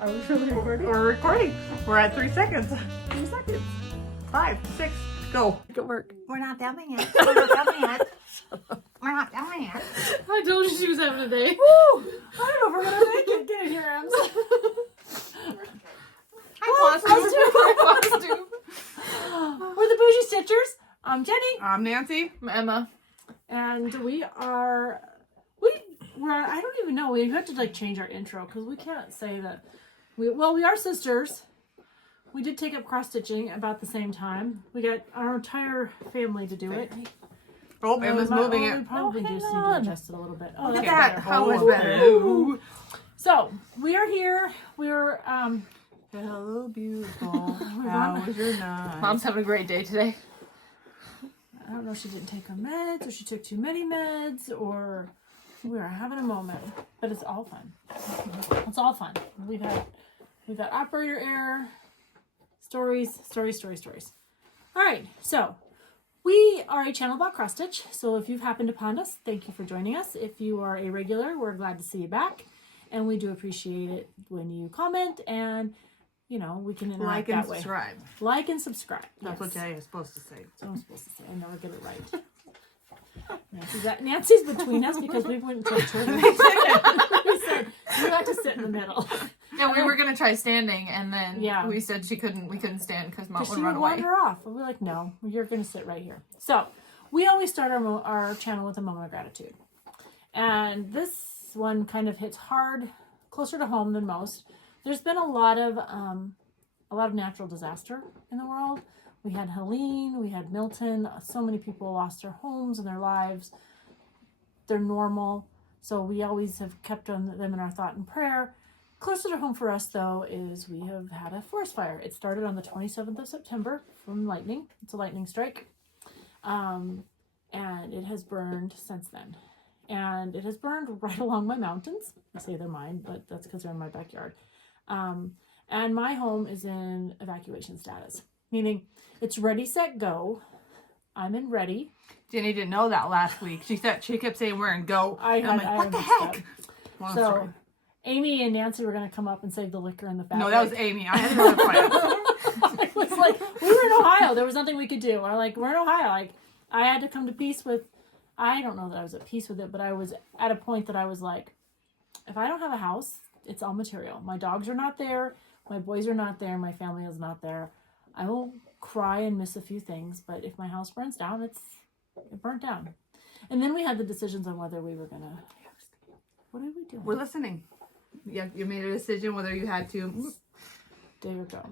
Are we really recording? We're recording. We're at 3 seconds. 2 seconds. 5, 6, go. Good work. We're not filming yet. We're not filming yet. We're not filming yet. I told you she was having a day. Woo! I don't know if we're gonna make it. Get in here, Ems. Hi, Flosstube. We're the Bougie Stitchers. I'm Jenny. I'm Nancy. I'm Emma. And we're I don't even know. We have to like change our intro because we can't say that we are sisters. We did take up cross stitching about the same time. We got our entire family to do it. Oh, Emma's moving it. We probably do need to adjust it a little bit. Oh, Look at that's that. better. How much better. Ooh. So we are here. We're Hello, beautiful. How was your night? Mom's having a great day today. I don't know if she didn't take her meds or she took too many meds or we are having a moment, but it's all fun. It's all fun. We've had operator error, stories. All right, so we are a channel about cross stitch. So if you've happened upon us, thank you for joining us. If you are a regular, we're glad to see you back, and we do appreciate it when you comment and we can interact Like and that way. subscribe. Like and subscribe. That's what yes. Jay is supposed to say. That's what I'm supposed to say. I never get it right. Nancy's between us because we went to church. We said you have to sit in the middle. Yeah, we were gonna try standing, and then Yeah. we said we couldn't stand because Mom Because would she run would away. wander off. And we're like, no, you're going to sit right here. So we always start our channel with a moment of gratitude. And this one kind of hits hard, closer to home than most. There's been a lot of natural disaster in the world. We had Helene, we had Milton. So many people lost their homes and their lives. They're normal. So we always have kept them in our thought and prayer. Closer to home for us, though, is we have had a forest fire. It started on the 27th of September from lightning. It's a lightning strike. And it has burned since then. And it has burned right along my mountains. I say they're mine, but that's because they're in my backyard. And my home is in evacuation status, meaning it's ready, set, go. I'm in ready. Jenny didn't know that last week. She kept saying we're in go. I'm like, what the heck? Long story. Amy and Nancy were going to come up and save the liquor in the fabric. No, that was Amy. I had another plan. It was like, we were in Ohio. There was nothing we could do. We're in Ohio. Like, I had to come to peace with, I don't know that I was at peace with it, but I was at a point that I was like, if I don't have a house, it's all material. My dogs are not there. My boys are not there. My family is not there. I will cry and miss a few things, but if my house burns down, it burnt down. And then we had the decisions on whether we were going to, what are we doing? We're listening. Yeah, you made a decision whether you had to. Day or go.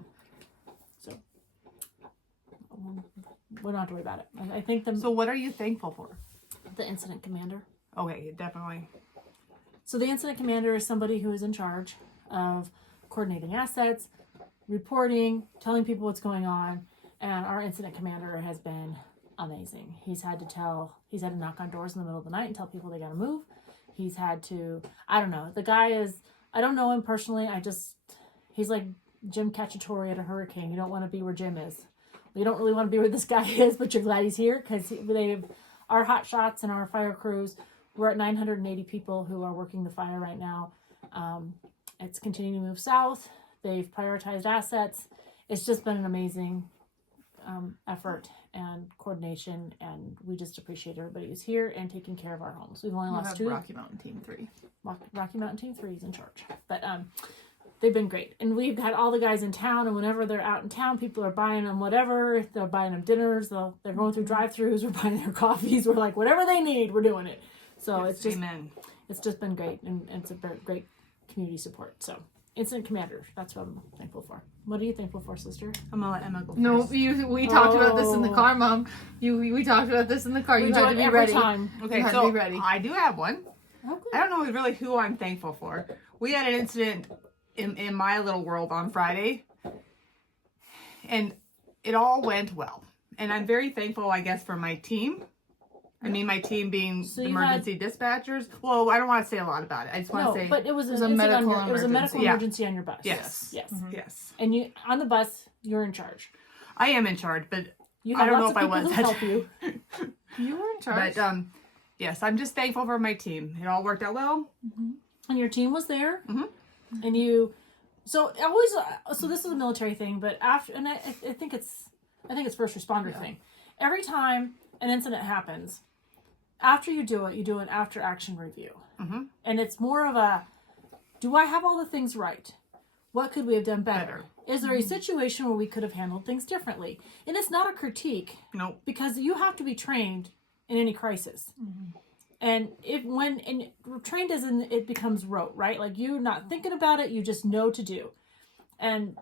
So we don't have to worry about it. I think So what are you thankful for? the incident commander. Okay, definitely. So the incident commander is somebody who is in charge of coordinating assets, reporting, telling people what's going on, and our incident commander has been amazing. He's had to knock on doors in the middle of the night and tell people they got to move. He's had to, I don't know. The guy is, I don't know him personally. He's like Jim Cacciatore at a hurricane. You don't want to be where Jim is. You don't really want to be where this guy is, but you're glad he's here because our hot shots and our fire crews. We're at 980 people who are working the fire right now. It's continuing to move south. They've prioritized assets. It's just been an amazing effort and coordination, and we just appreciate everybody who's here and taking care of our homes. We've only lost two. Rocky Mountain Team 3. Rocky Mountain Team 3 is in charge. But they've been great. And we've had all the guys in town, and whenever they're out in town, people are buying them whatever. They're buying them dinners. They're going through drive-thrus. We're buying their coffees. We're like, whatever they need, we're doing it. So yes, it's just been great, and it's a great community support. So incident commander, that's what I'm thankful for. What are you thankful for, sister? I'm gonna let Emma go first. No, we talked about this in the car, Mom. We talked about this in the car. You had to be ready. Time. Okay, you had so to be ready. I do have one. Okay. I don't know really who I'm thankful for. We had an incident in my little world on Friday, and it all went well. And I'm very thankful, I guess, for my team. I mean, my team being the emergency dispatchers. Well, I don't want to say a lot about it. I just want to say but it was a medical it was a medical Yeah. emergency on your bus. Yes. Yes. Mm-hmm. Yes. And you on the bus, you're in charge. I am in charge, but You I have don't know lots if I of people was. who help you. You were in charge. But yes, I'm just thankful for my team. It all worked out well. And your team was there. Mhm. And you So always, so this is a military thing, but after, and I think it's first responder thing. Every time an incident happens, after you do an after action review. Mm-hmm. And it's more of a, do I have all the things right? What could we have done better? Is there a situation where we could have handled things differently? And it's not a critique. Nope. Because you have to be trained in any crisis. Mm-hmm. And trained as in it becomes rote, right? Like you're not thinking about it, you just know to do. And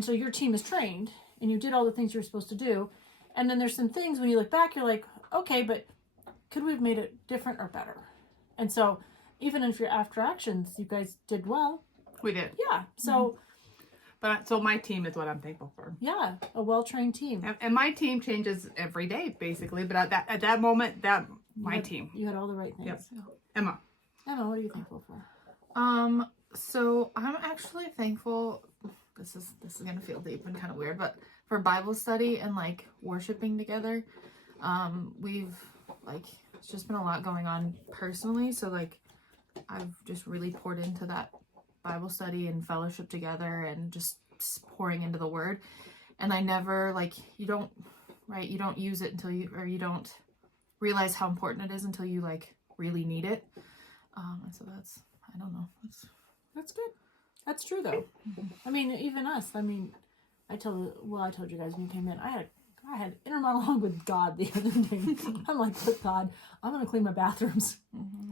so your team is trained and you did all the things you're supposed to do. And then there's some things when you look back, you're like, okay, but could we have made it different or better? And so even if your after actions, you guys did well. We did. Yeah. So, so my team is what I'm thankful for. Yeah. A well-trained team. And my team changes every day basically. But at that moment, my team. You had all the right things. Yep. Emma, what are you thankful for? So I'm actually thankful. This is gonna feel deep and kind of weird, but for Bible study and like worshiping together, we've like it's just been a lot going on personally. So like I've just really poured into that Bible study and fellowship together and just pouring into the Word. And I never you don't use it until you don't realize how important it is until you like really need it. And so I don't know. That's good. That's true though. I mean, even us. I mean, I told you guys when you came in, I had inner monologue with God the other day. I'm like, look, God, I'm gonna clean my bathrooms.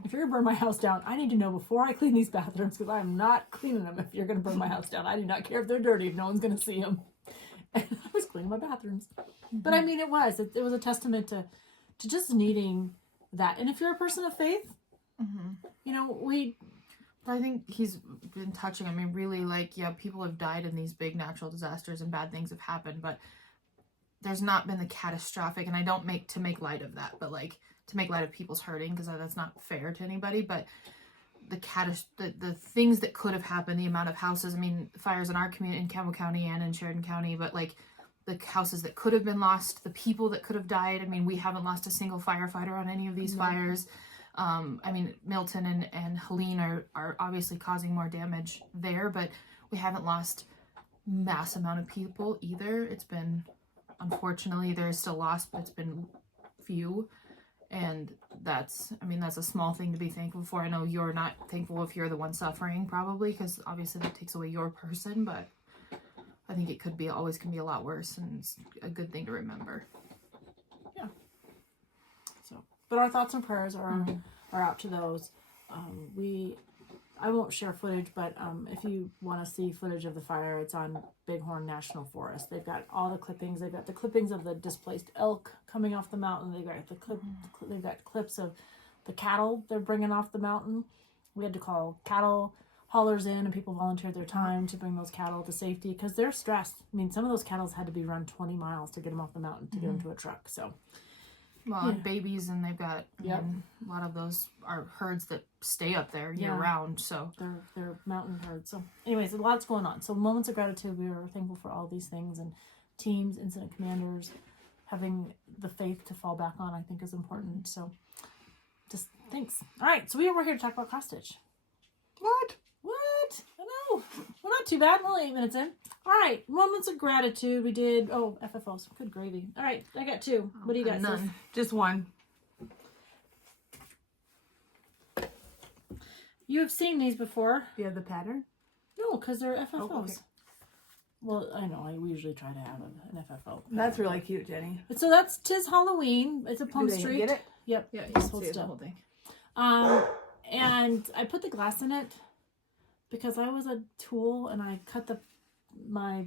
If you're gonna burn my house down, I need to know before I clean these bathrooms because I'm not cleaning them. If you're gonna burn my house down, I do not care if they're dirty. If no one's gonna see them. And I was cleaning my bathrooms. But I mean, it was a testament to just needing that. And if you're a person of faith, I think he's been touching. I mean, really, people have died in these big natural disasters and bad things have happened, but there's not been the catastrophic, and I don't make light of that, but to make light of people's hurting because that's not fair to anybody. But the things that could have happened, the amount of houses. I mean, fires in our community in Campbell County and in Sheridan County, but the houses that could have been lost, the people that could have died. I mean, we haven't lost a single firefighter on any of these fires. I mean, Milton and Helene are obviously causing more damage there, but we haven't lost mass amount of people either. It's been, unfortunately, there's still loss, but it's been few. And that's a small thing to be thankful for. I know you're not thankful if you're the one suffering, probably, because obviously that takes away your person, but I think it always can be a lot worse, and it's a good thing to remember. Yeah. So, but our thoughts and prayers are out to those. I won't share footage, but if you want to see footage of the fire, it's on Bighorn National Forest. They've got all the clippings. They've got the clippings of the displaced elk coming off the mountain. They've got clips of the cattle they're bringing off the mountain. We had to call cattle haulers in, and people volunteered their time to bring those cattle to safety because they're stressed. I mean, some of those cattle had to be run 20 miles to get them off the mountain to get them to a truck. So, and babies, and they've got a lot of those are herds that stay up there year round. So they're mountain herds. So, anyways, a lot's going on. So, moments of gratitude. We are thankful for all these things, and teams, incident commanders, having the faith to fall back on. I think is important. So, just thanks. All right, so we're here to talk about cross stitch. What? I know. We're not too bad. We're only 8 minutes in. All right. Moments of gratitude. We did. Oh, FFOs. Good gravy. All right. I got 2. What do you got? None. Just one. You have seen these before. Do you have the pattern? No, because they're FFOs. Oh, okay. Well, I know. We usually try to have an FFO. That's really cute, Jenny. So that's Tis Halloween. It's a Plum Street. Get it? Yep. Yeah, just hold still. The whole thing. And I put the glass in it because I was a tool and I cut my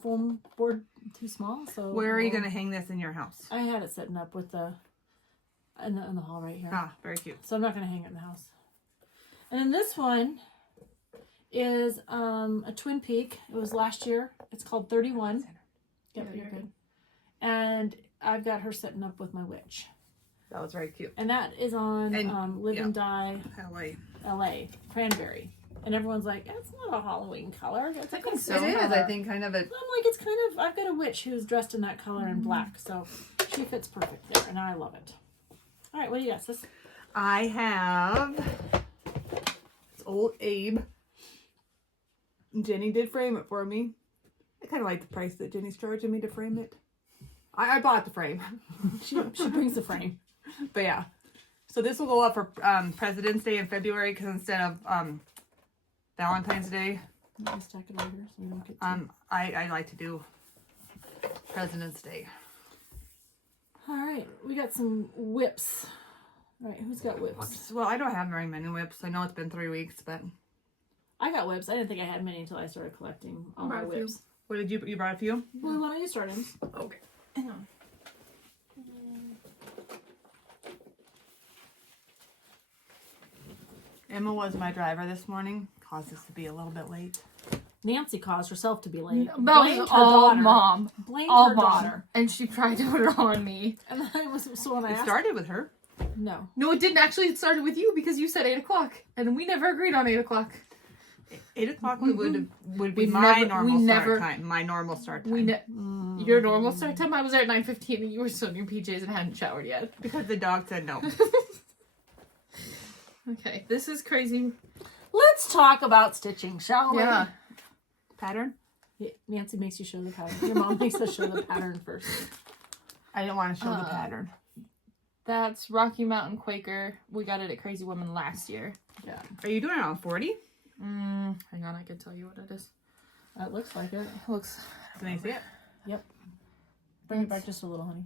foam board too small. So where are you going to hang this in your house? I had it setting up with in the hall right here. Ah, very cute. So I'm not going to hang it in the house. And then this one is a Twin Peak. It was last year. It's called 31. Yep, you're good. And I've got her setting up with my witch. That was very cute. And that is on Live and Die LA Cranberry. And everyone's like, it's not a Halloween color. It's like it is. I think kind of a... I'm like, it's kind of... I've got a witch who's dressed in that color in black. So she fits perfect there. And I love it. All right, what do you got, sis? I have... It's old Abe. Jenny did frame it for me. I kind of like the price that Jenny's charging me to frame it. I bought the frame. She brings the frame. But yeah. So this will go up for President's Day in February because instead of Valentine's Day, Let me stack it over here so we don't get I like to do President's Day. All right, we got some whips. All right, who's got whips? Well, I don't have very many whips. I know it's been 3 weeks, but I got whips. I didn't think I had many until I started collecting all my brought a few. whips. what did you brought a few? Well, why don't you start him? Okay. Hang on. Emma was my driver this morning. Caused us to be a little bit late. Nancy caused herself to be late. That Blamed was her all daughter. mom. Blamed All her mom. daughter. And she tried to put it on me. And then I was so when I It asked, started with her. no. No, it didn't actually. It started with you because you said 8 o'clock. And we never agreed on 8 o'clock. 8 o'clock would be We've my never- normal we start never- time. My normal start time. We Your normal start time, I was there at 9:15 and you were still in your PJs and hadn't showered yet. Because the dog said no. Okay, this is crazy. Let's talk about stitching, shall we? Yeah. Pattern? Yeah, Nancy makes you show the pattern. Your mom makes us show the pattern first. I didn't want to show the pattern. That's Rocky Mountain Quaker. We got it at Crazy Woman last year. Yeah, Are you doing it on 40? Hang on, I can tell you what it is. that looks like it. It looks. Can I see it? Yep. Bring it back just a little, honey.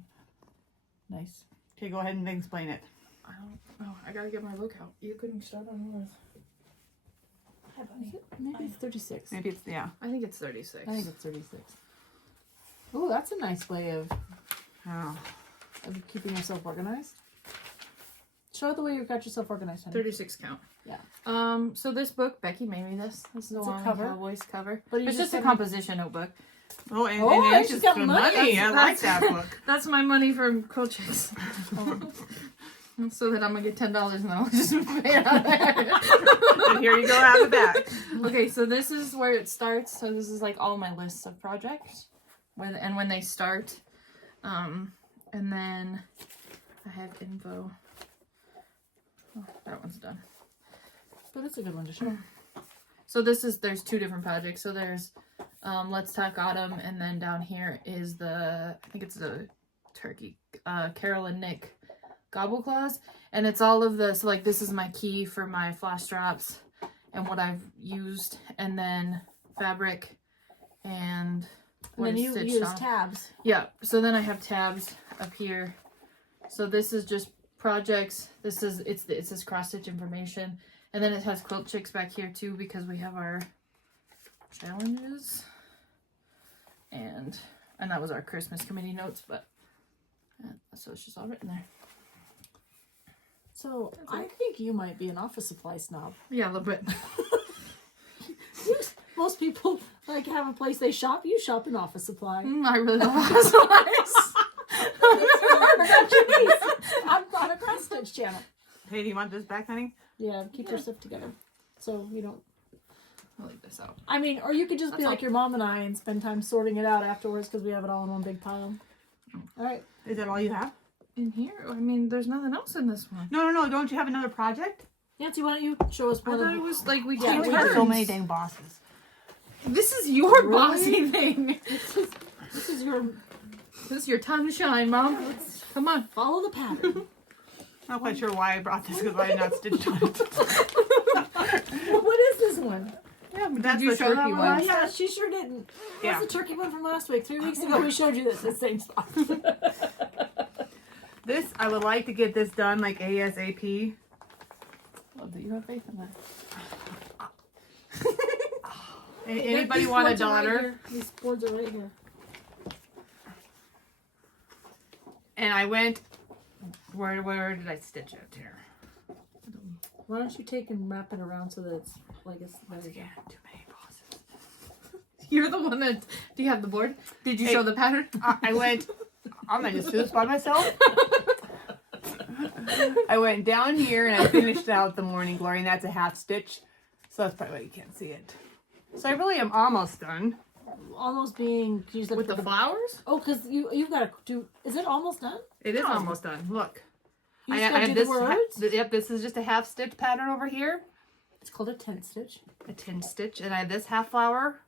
Nice. Okay, go ahead and explain it. I don't know. I gotta get my look out. You couldn't start on yours. Hi, buddy. Maybe it's 36. Maybe it's, yeah. I think it's 36. I think it's 36. Oh, that's a nice way of Oh. keeping yourself organized. Show the way you've got yourself organized, honey. 36 count. Yeah. So this book, Becky made me this. This is the It's a one cover. Cowboys cover. But you It's just a said- composition notebook. Oh, and Oh, then and it's she's just got for money. money. I like That's- that book. That's my money from Quilt Chicks. So that I'm gonna get $10 and then I'll just pay it out there. And here you go out the back. Okay, so this is where it starts. So this is like all my lists of projects, when they start, and then I have info. Oh, that one's done. But it's a good one to show. So there's 2 different projects. So there's Let's Talk Autumn, and then down here is I think it's the turkey, Carol and Nick Gobble Claws, and it's all of the, so like this is my key for my flash drops and what I've used, and then fabric and And what then is you stitched use on. tabs. Yeah, so then I have tabs up here. So this is just projects. This is it says cross stitch information, and then it has Quilt Chicks back here too because we have our challenges, and that was our Christmas committee notes. But so it's just all written there. So I think you might be an office supply snob. Yeah, a little bit. Most people like have a place they shop. You shop in office supply. I really love office supplies. I'm on a cross stitch channel. Hey, do you want this back, honey? Yeah, keep your stuff together. So you don't. I'll leave this out. I mean, or you could just be That's like all. your mom and I and spend time sorting it out afterwards because we have it all in one big pile. All right. Is that all you have? In here? I mean, there's nothing else in this one. No. Don't you have another project? Nancy, why don't you show us I one thought of it was like we Yeah, take we have turns. so many dang bosses. This is your Really? bossy thing. This is your This is your time to shine, Mom. Come on. follow the pattern. Not quite sure why I brought this because I had not stitched on it. Well, what is this one? Yeah, but That's did you the show that turkey one? one. last Yeah, she sure didn't. Yeah. That's the turkey one from last week. 3 weeks ago, we showed you this. The same spot. This, I would like to get this done like ASAP. Love that you have faith in that. Anybody These want a boards are right daughter? here. These boards are right here. And I went, where did I stitch it here? Why don't you take and wrap it around so that it's like it's there we go. Yeah, too many bosses. You're the one that. Do you have the board? Did you Hey, show the pattern? I went, I'm gonna just do this by myself. I went down here and I finished out the Morning Glory, and that's a half stitch. So that's probably why you can't see it. So I really am almost done. Almost being used With the flowers? Oh, because you've got to do. Is it almost done? It is almost done. Look. You just got to do the words. Yep, this is just a half stitch pattern over here. It's called a tent stitch. A tin stitch. And I have this half flower.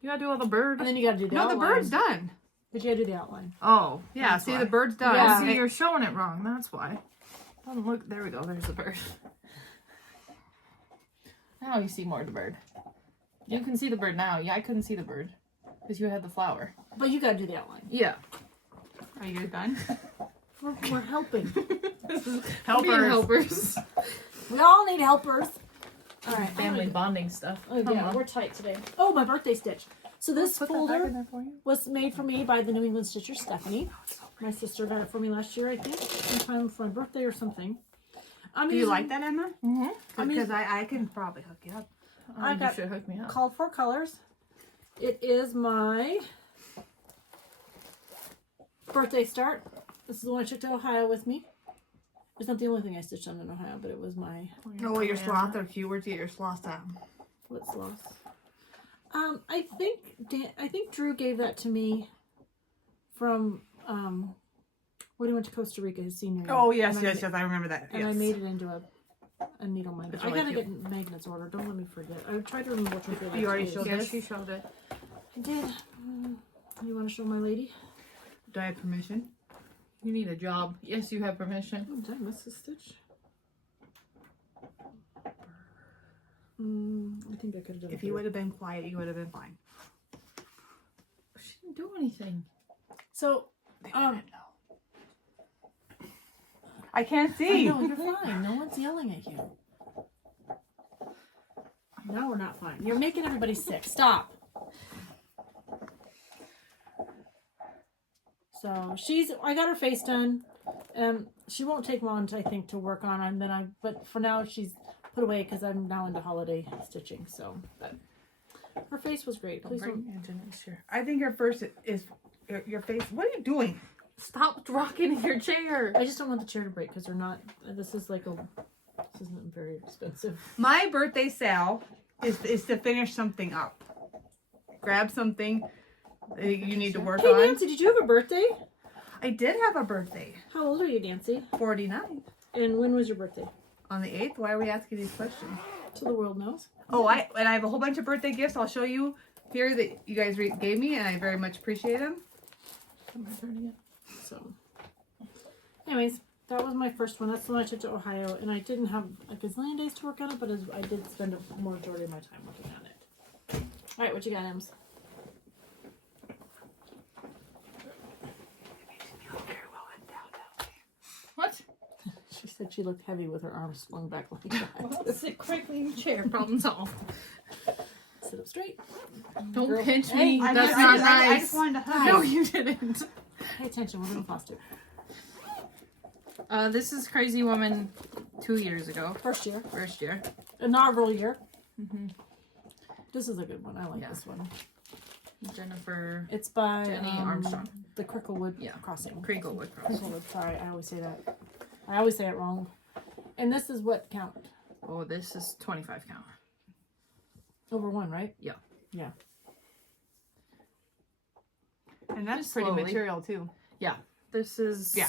You gotta do all the bird. And then you got to do the No, outline. the bird's done. But you got to do the outline. Oh, yeah. That's See, why. the bird's done. Yeah. See, you're showing it wrong. That's why. Oh, look, there we go. There's the bird. Now you see more of the bird. You can see the bird now. Yeah, I couldn't see the bird because you had the flower. But you got to do the outline. Yeah. Are you guys done? We're helping. This is Helpers. helpers. We all need helpers. All right. Family bonding stuff. Oh, Come yeah, on. we're tight today. Oh, my birthday stitch. So this Put that back in folder there for you. was made for me by the New England Stitcher, Stephanie. My sister got it for me last year, I think, sometime for my birthday or something. Do you like that, Emma? Mm-hmm. Because I can probably hook you up. I got should hook me up. called for colors. It is my birthday start. This is the one I took to Ohio with me. It's not the only thing I stitched on in Ohio, but it was my No, your sloth are cute. Where'd you get your sloth at? what's lost. I think Drew gave that to me from when he went to Costa Rica his senior year. Oh, yes, And I yes, ma- yes. I remember that. And Yes. I made it into a needle minder. It's I really gotta cute. get Magnet's order. Don't let me forget. I tried to remember which one. You already showed Yeah, this? she showed it. I did. You want to show my lady? Do I have permission? You need a job. Yes, you have permission. Oh, did I miss a stitch? I think I could have done If it you better. would have been quiet, you would have been fine. She didn't do anything. So, They wouldn't know. I can't see. no, you're fine. No one's yelling at you. No, we're not fine. You're making everybody sick. Stop. So I got her face done. She won't take long, I think, to work on, and but for now she's put away because I'm now into holiday stitching. So, but her face was great. Please don't. I think your first is your face. What are you doing? Stop rocking in your chair. I just don't want the chair to break because they're not. This isn't very expensive. My birthday sale is to finish something up. Grab something you need to work Hey, on. Nancy, did you have a birthday? I did have a birthday. How old are you, Nancy? 49. And when was your birthday? On the 8th? Why are we asking these questions? So the world knows. Oh, I have a whole bunch of birthday gifts I'll show you here that you guys gave me, and I very much appreciate them. So, anyways, that was my first one. That's the one I took to Ohio, and I didn't have a gazillion days to work on it, but I did spend a majority of my time working on it. All right, what you got, Ems? What? She said she looked heavy with her arms flung back like that. Well, sit correctly in your chair. Problem solved. Sit up straight. Don't Girl. pinch Hey, me. I That's just- not I nice. just wanted to hug No, you. you didn't. Pay attention. We're doing Flosstube. This is Crazy Woman 2 years ago. First year. First year. Inaugural year. Mm-hmm. This is a good one. I like Yeah. this one. Jennifer It's by Jenny Armstrong. The Cricklewood Yeah. Crossing. Crinklewood Cross. Cricklewood. Sorry, I always say that. I always say it wrong. And this is what count? Oh, this is 25 count. Over one, right? Yeah. Yeah. And that's Just pretty slowly. material, too. This is... Yeah.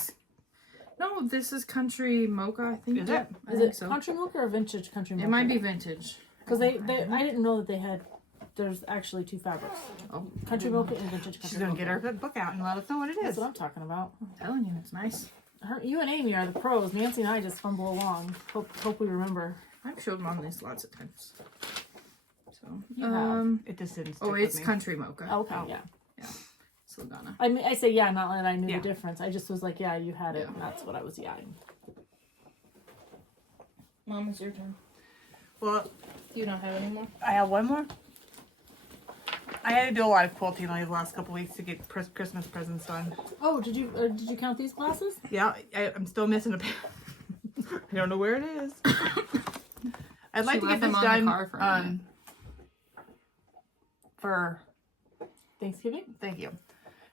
No, this is Country Mocha, I think. Is it? I Is think it so. country milk or vintage country milk? It might be vintage. Because I didn't know that they had. There's actually two fabrics: Oh, country milk and vintage country She's going milk. to get her book out and let us know what it That's is. what I'm talking about. I'm telling you, it's nice. You and Amy are the pros. Nancy and I just fumble along. Hope we remember. I've showed Mom this lots of times. So, You have. It just didn't stick oh, with it's me. Country Mocha. Okay, Oh. yeah. Saldana. I mean, I say yeah, not that I knew Yeah. the difference. I just was like, yeah, you had it. Yeah. And that's what I was yawning. Mom, it's your turn. Well, Do you not have any more? I have one more. I had to do a lot of quilting like the last couple weeks to get Christmas presents done. Oh, did you count these glasses? Yeah, I'm still missing a pair. I don't know where it is. I'd like She to left get this them on the done car for a minute. for Thanksgiving. thank you.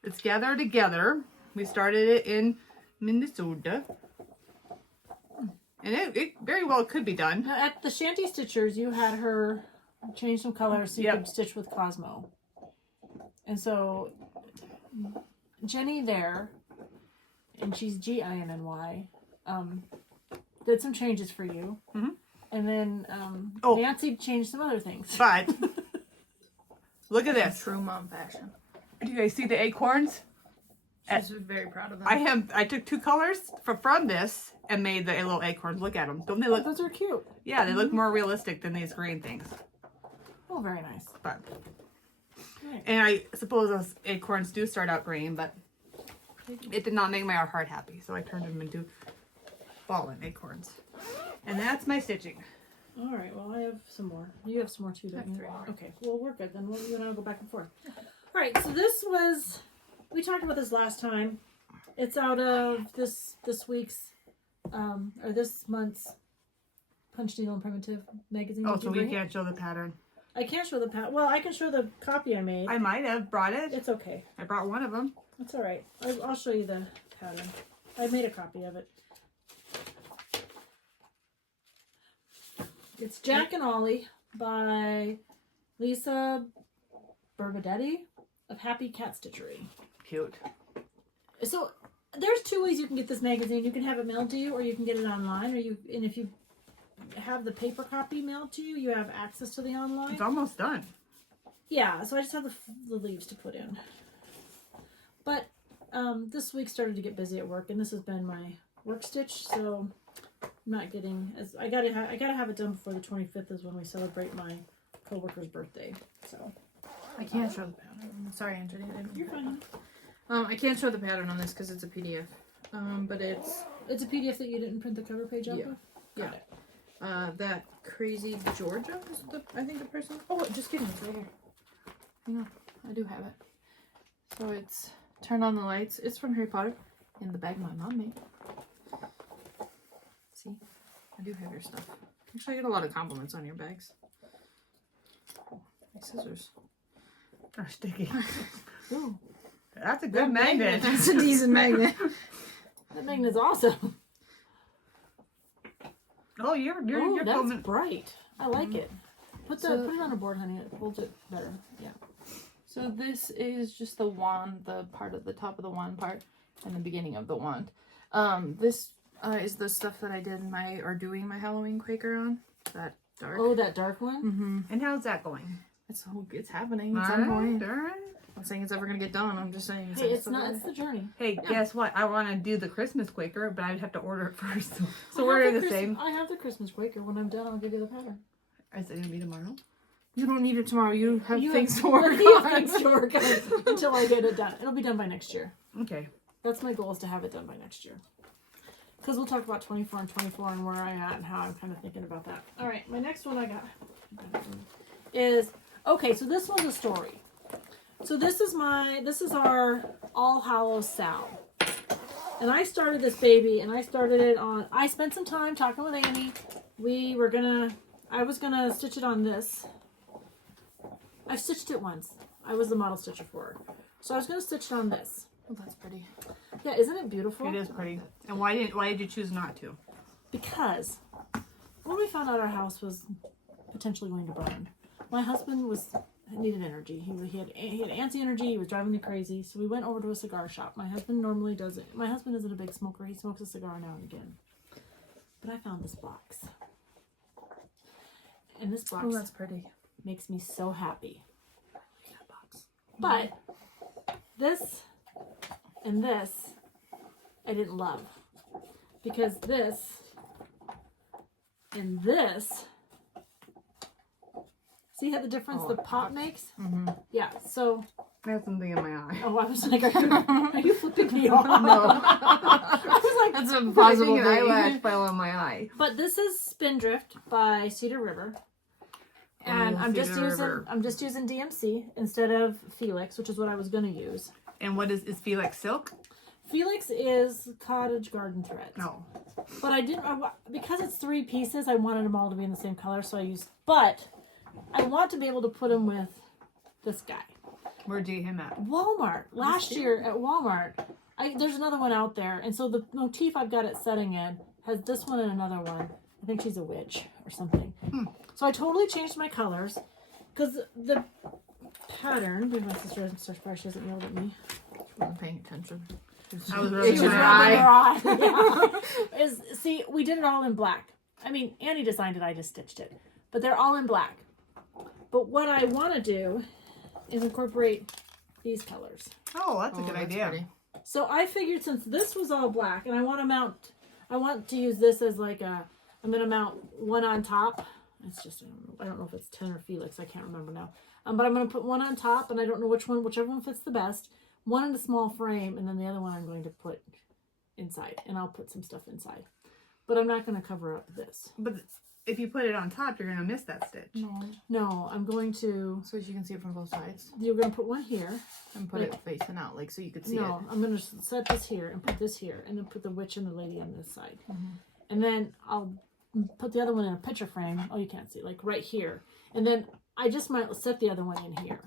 It's Gather Together. We started it in Minnesota. And it very well could be done. Now, at the Shanty Stitchers, you had her change some colors so you Yep. could stitch with Cosmo. And so Jenny there, and she's GINNY, did some changes for you. Mhm. And then Oh. Nancy changed some other things. But look at this. True mom fashion. Do you guys see the acorns? She's very proud of them. I took 2 colors from this and made the little acorns. Look at them. Don't they look? Those are cute. Yeah, they look more realistic than these green things. Oh, very nice. But Right. and I suppose those acorns do start out green, but it did not make my heart happy, so I turned them into fallen acorns. And that's my stitching. All right. Well, I have some more. You have some more too, don't you? 3 more. Okay. Well, we're good then. You and I will go back and forth. All right. So this was. We talked about this last time. It's out of this week's or this month's Punch Needle and Primitive magazine. Oh, Did so you we bring it? can't show the pattern. I can't show the Well, I can show the copy I made. I might have brought it. It's okay. I brought one of them. It's all right. I'll show you the pattern. I made a copy of it. It's Jack and Ollie by Lisa Berbadetti of Happy Cat Stitchery. Cute. So there's 2 ways you can get this magazine. You can have it mailed to you, or you can get it online. And if you have the paper copy mailed to you, you have access to the online. It's almost done. Yeah, so I just have the leaves to put in. But this week started to get busy at work, and this has been my work stitch, so I'm not getting as I gotta have it done before the 25th is when we celebrate my coworker's birthday. So I can't show the pattern. Sorry, Angie. you're fine. I can't show the pattern on this because it's a PDF. But it's It's a PDF that you didn't print the cover page off Yeah. of? Yeah. Got it. That Crazy Georgia is I think the person. Oh, just kidding. It's right here. Hang on. I do have it. So it's Turn on the Lights. It's from Harry Potter in the bag my mom made. See? I do have your stuff. Actually, I get a lot of compliments on your bags. Oh, my scissors. They're sticky. Ooh, That's a good magnet. That's a decent magnet. that magnet's awesome. Oh, you're That's filming. bright. I like it. Put So- it on a board, honey. It holds it better. Yeah. So this is just the wand, the part at the top of the wand part, and the beginning of the wand. This is the stuff that I did doing my Halloween Quaker on. That dark. Oh, that dark one? Mm-hmm. And how's that going? It's happening. It's ongoing. Darn. I'm saying it's ever gonna get done. I'm just saying. Hey, it's not. It's the journey. Hey, Yeah. guess what? I want to do the Christmas Quaker, but I'd have to order it first. So I we're have in the Christ- same. I have the Christmas Quaker. When I'm done, I'll give you the pattern. Is it gonna be tomorrow? You don't need it tomorrow. You have You things have- to work you have on. things to work on until I get it done. It'll be done by next year. Okay. That's my goal, is to have it done by next year. Because we'll talk about 24 and 24 and where I'm at and how I'm kind of thinking about that. All right, my next one I got is, okay, so this one's a story. So this is our All Hallows SAL. And I started this baby, and I started it on, I spent some time talking with Amy. I was gonna stitch it on this. I stitched it once. I was the model stitcher for her. So I was gonna stitch it on this. Oh, that's pretty. Yeah, isn't it beautiful? It is pretty. And why did you choose not to? Because when we found out our house was potentially going to burn, my husband needed energy. He had antsy energy. He was driving me crazy. So we went over to a cigar shop. My husband normally doesn't. My husband isn't a big smoker. He smokes a cigar now and again. But I found this box. And this box Oh, that's pretty. makes me so happy. But this and this I didn't love. Because this and this, see how the difference the pop makes? Mm-hmm. Yeah, so, I have something in my eye. oh, I was like, are you flipping me off? No. I was like, That's a I possible think an eyelash thing. fell on my eye. but this is Spindrift by Cedar River. And Oh, I'm just Cedar River. using DMC instead of Felix, which is what I was gonna use. And what is Felix silk? Felix is cottage garden thread. No. But I didn't, because it's 3 pieces, I wanted them all to be in the same color, so I used, but I want to be able to put them with this guy. Where'd you get him at? Walmart. Last year at Walmart, there's another one out there, and so the motif I've got it setting in has this one and another one. I think she's a witch or something. So I totally changed my colors, because the pattern, my sister probably she hasn't yelled at me. I wasn't paying attention. I was She rubbing was my rubbing eye. her eye. Yeah. See, we did it all in black. I mean, Annie designed it, I just stitched it. But they're all in black. But what I want to do is incorporate these colors. Oh, that's a good idea. Pretty. So I figured since this was all black, and I want to use this as like I'm going to mount one on top. It's just, I don't know if it's 10 or Felix, I can't remember now. But I'm going to put one on top, and I don't know whichever one fits the best. One in a small frame, and then the other one I'm going to put inside, and I'll put some stuff inside. But I'm not going to cover up this. But if you put it on top, you're going to miss that stitch. No, I'm going to... So you can see it from both sides. You're going to put one here. And put it facing out, like, so you could see it. No, I'm going to set this here and put this here, and then put the witch and the lady on this side. And then I'll put the other one in a picture frame. Oh, you can't see, like right here. And then I just might set the other one in here.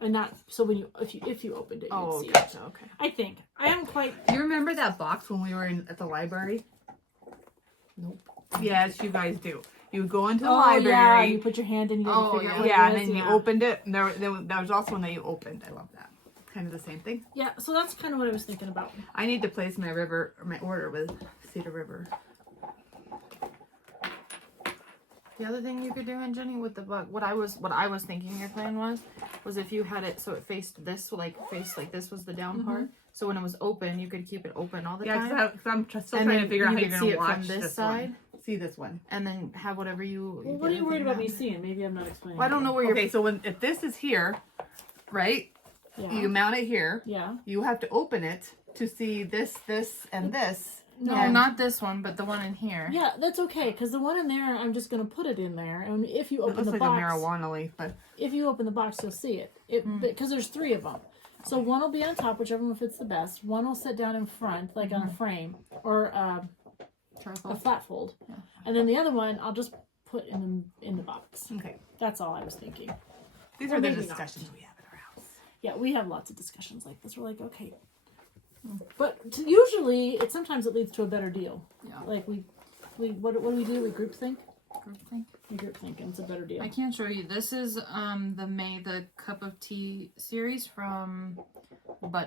And not, so when if you opened it, you'd see it. Okay. I think. I am quite... Do you remember that box when we were at the library? Nope. Yes, you guys do. You go into the Yeah, library. you put your hand in, you figure out what Yeah, it and is. then you opened it. And there was also one that you opened. I love that. Kind of the same thing. Yeah, so that's kind of what I was thinking about. I need to place my order with Cedar River. The other thing you could do, and Jenny, with the bug, what I was thinking your plan was if you had it so it faced this, like this was the down part. So when it was open, you could keep it open all the time. Yeah, because I'm still And trying then to figure out you how could you're see going to it watch from this this side. one. See this one. And then have whatever you... Well, what are you worried about me seeing? Maybe I'm not explaining. Well, I don't know where you're... Okay, so if this is here, right? Yeah. You mount it here. Yeah. You have to open it to see this, and this. No, and not this one, but the one in here. Yeah, that's okay, because the one in there, I'm just going to put it in there. And if you It open looks the like box... a marijuana leaf, but... If you open the box, you'll see it. Because there's 3 of them. So one will be on top, whichever one fits the best. One will sit down in front, like on a frame, or a flat fold. Yeah. And then the other one, I'll just put in the box. Okay. That's all I was thinking. These Or are the maybe discussions we have at our house. Yeah, we have lots of discussions like this. We're like, okay. But usually, sometimes it leads to a better deal. Yeah. Like what do we do? We group think? Groupthink. We group think, and it's a better deal. I can't show you. This is the Cup of Tea series from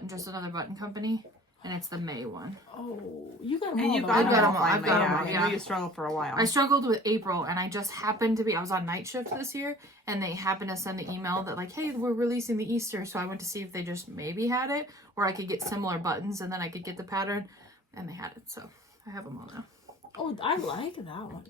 Just Another Button Company, and it's the May one. Oh, you got them And all. you though. got I've got them them all. all. I've got them all, I know yeah. you struggled for a while. I struggled with April, and I just happened to be, I was on night shift this year, and they happened to send the email that like, hey, we're releasing the Easter, so I went to see if they just maybe had it, or I could get similar buttons, and then I could get the pattern, and they had it, so I have them all now. Oh, I like that one.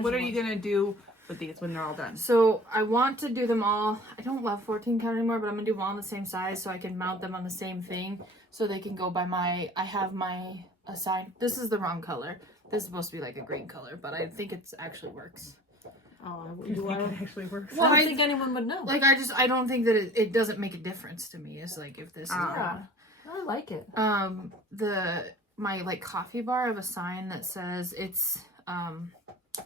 What are you going to do with these when they're all done? So I want to do them all. I don't love 14 count anymore, but I'm gonna do them all in the same size so I can mount them on the same thing, so they can go by I have my assigned. This is the wrong color. This is supposed to be like a green color, but I think it actually works. Oh, It actually works. Well, I don't think anyone would know. Like I don't think that it doesn't make a difference to me. It's like if this is Yeah, I like it. my like coffee bar, I have a sign that says it's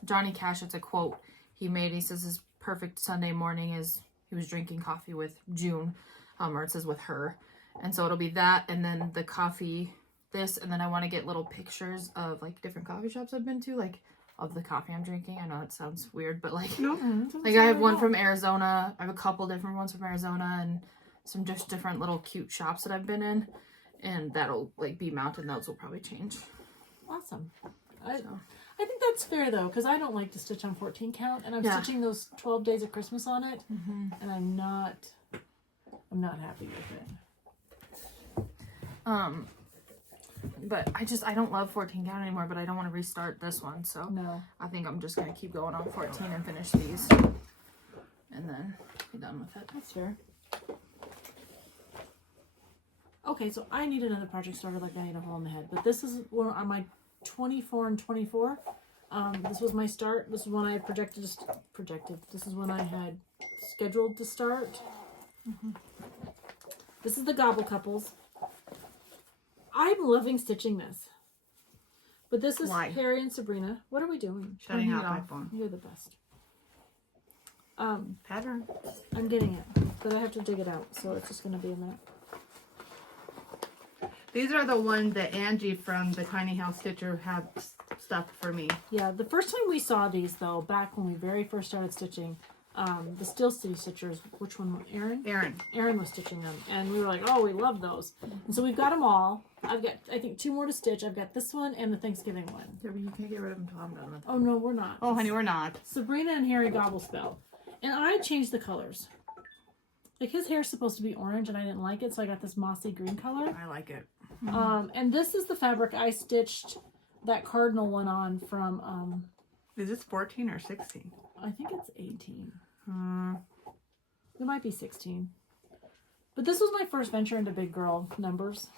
Johnny Cash. It's a quote he made. He says his perfect Sunday morning is he was drinking coffee with June, or it says with her, and so it'll be that, and then the coffee, this, and then I want to get little pictures of like different coffee shops I've been to, like of the coffee I'm drinking. I know it sounds weird, but like like I have one from Arizona. I have a couple different ones from Arizona, and some just different little cute shops that I've been in. And that'll like be mounted. Those will probably change. Awesome. I think that's fair though, because I don't like to stitch on 14 count, and I'm stitching those 12 days of Christmas on it, and I'm not happy with it. But I don't love 14 count anymore. But I don't want to restart this one, so No. I think I'm just gonna keep going on 14 and finish these, and then be done with it. That's fair. Okay, so I need another project started like I need a hole in the head. But this is where on my 24 and 24. This was my start. This is when I projected. This is when I had scheduled to start. This is the Gobble Couples. I'm loving stitching this. But this is Why? Harry and Sabrina. What are we doing? Shutting Turning off it my off. phone. You're the best. Pattern. I'm getting it, but I have to dig it out, so it's just going to be a minute. These are the ones that Angie from the Tiny House Stitcher had stuff for me. Yeah, the first time we saw these, though, back when we very first started stitching, the Steel City Stitchers. Which one? Erin? Aaron. Was stitching them, and we were like, oh, we love those. And so we've got them all. I've got, I think, 2 more to stitch. I've got this one and the Thanksgiving one. Yeah, but you can't get rid of them until I'm done with them. Oh, no, we're not. Oh, honey, we're not. Sabrina and Harry Gobblespell. And I changed the colors. Like, his hair's supposed to be orange, and I didn't like it, so I got this mossy green color. I like it. And this is the fabric I stitched that cardinal one on from, Is this 14 or 16? I think it's 18. It might be 16. But this was my first venture into big girl numbers.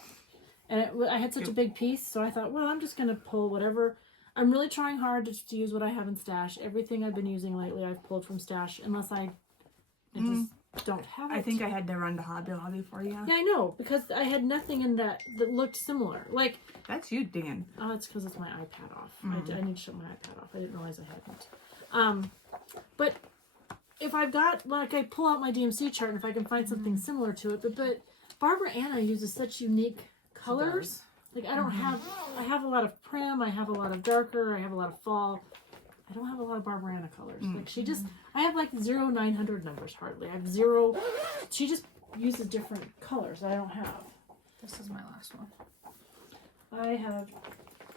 And I had such a big piece, so I thought, well, I'm just going to pull whatever. I'm really trying hard to use what I have in stash. Everything I've been using lately, I've pulled from stash, unless I just don't have it. I think I had to run to Hobby Lobby for you. Yeah, I know, because I had nothing in that looked similar. Like, That's you, Dan. it's because it's my iPad off. I need to shut my iPad off. I didn't realize I hadn't. But if I've got, like, I pull out my DMC chart, and if I can find something similar to it, but Barbara Anna uses such unique colors. Like, I don't have, I have a lot of prim, I have a lot of darker, I have a lot of fall. I don't have a lot of Barbara Anna colors. Like, she just, I have like 900 numbers hardly. I have 0, she just uses different colors that I don't have. This is my last one. I have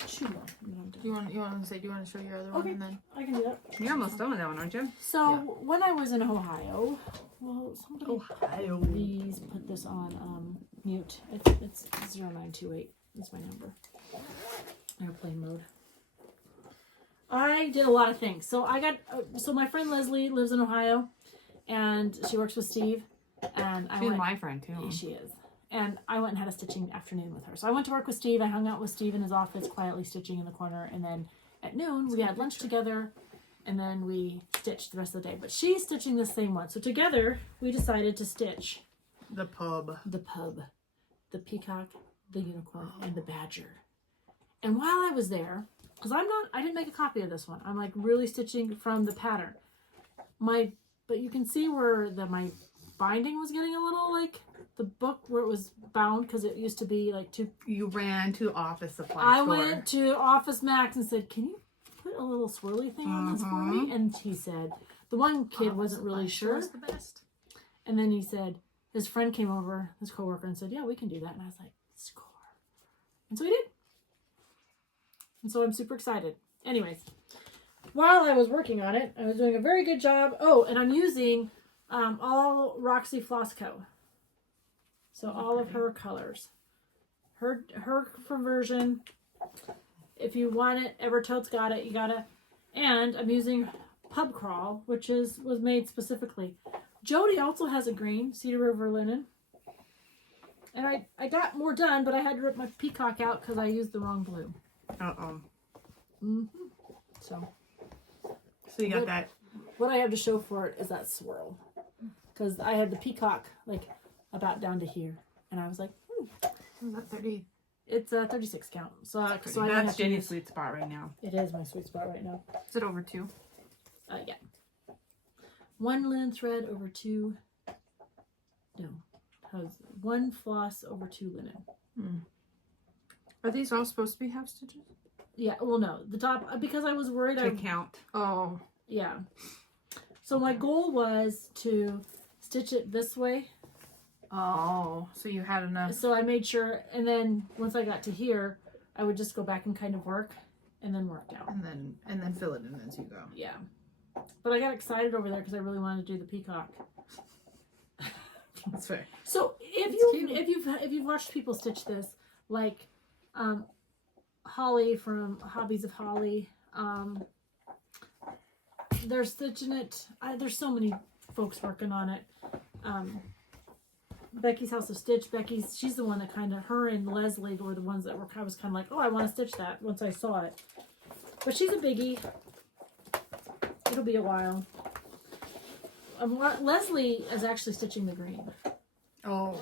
2 more. And then I'm done. Do you want to show your other one? Okay. And then I can do that. You're almost done with that one, aren't you? So, when I was in Ohio, well, somebody Ohio. please put this on mute. It's 0928. That's my number. Airplane mode. I did a lot of things. So I got, so my friend Leslie lives in Ohio, and she works with Steve, and She's my friend too. She is. And I went and had a stitching afternoon with her. So I went to work with Steve. I hung out with Steve in his office, quietly stitching in the corner. And then at noon, we had lunch together, and then we stitched the rest of the day. But she's stitching the same one. So together, we decided to stitch The pub. the peacock, the unicorn, and the badger. And while I was there, because I didn't make a copy of this one. I'm like really stitching from the pattern. But you can see where my binding was getting a little like the book where it was bound, because it used to be like too. You ran to office supply I store. went to Office Max and said, "Can you put a little swirly thing on this for me?" And he said, the one kid wasn't really sure. The best. And then he said, his friend came over, his coworker, and said, "Yeah, we can do that." And I was like, "Score!" And so he did. And so I'm super excited. Anyways, while I was working on it, I was doing a very good job. Oh, and I'm using all Roxy Floss Co. So all of her colors. Her version. If you want it, Evertote's got it. You gotta. And I'm using Pub Crawl, which was made specifically. Jody also has a green Cedar River linen. And I got more done, but I had to rip my peacock out because I used the wrong blue. So you got that. What I have to show for it is that swirl, because I had the peacock like about down to here, and I was like, Is that 30? it's a 36 count. So I That's have to Jenny's use, sweet spot right now. it is my sweet spot right now. Is it over 2? Yeah. 1 linen thread over 2. No, has 1 floss over 2 linen. Are these all supposed to be half stitches? Yeah. Well, no, the top, because I was worried. To count. Oh. Yeah. So my goal was to stitch it this way. Oh, so you had enough. So I made sure, and then once I got to here, I would just go back and kind of work, and then work out. And then fill it in as you go. Yeah. But I got excited over there because I really wanted to do the peacock. That's fair. So if you've watched people stitch this, like Holly from Hobbies of Holly, they're stitching it. There's so many folks working on it. Becky's House of Stitch. She's the one that kind of, her and Leslie were the ones that were, I was kind of like, oh, I want to stitch that once I saw it. But she's a biggie. It'll be a while. Leslie is actually stitching the green. Oh.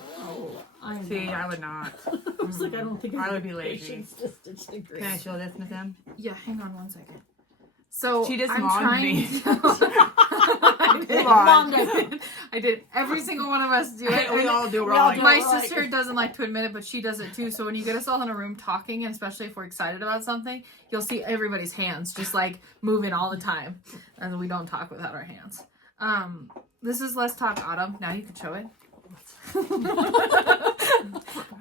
I am See, not. I would not. I was like, I don't think I would have be the lazy. patience to stitch the green. Can I show this, Miss M? Yeah, hang on 1 second. So She just I'm mocked trying me. I did. Mom I did. Every single one of us do it. We all do. We're we all all like, do. My Like- sister doesn't like to admit it, but she does it too. So when you get us all in a room talking, and especially if we're excited about something, you'll see everybody's hands just like moving all the time. And we don't talk without our hands. This is Let's Talk Autumn. Now you can show it.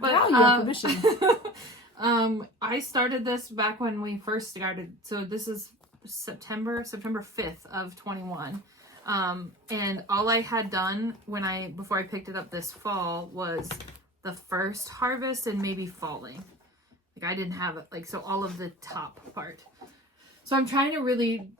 But Now you have permission. I started this back when we first started. So this is September 5th of 21. And all I had done before I picked it up this fall was the first harvest and maybe falling. Like I didn't have it, like, so all of the top part. So I'm trying to really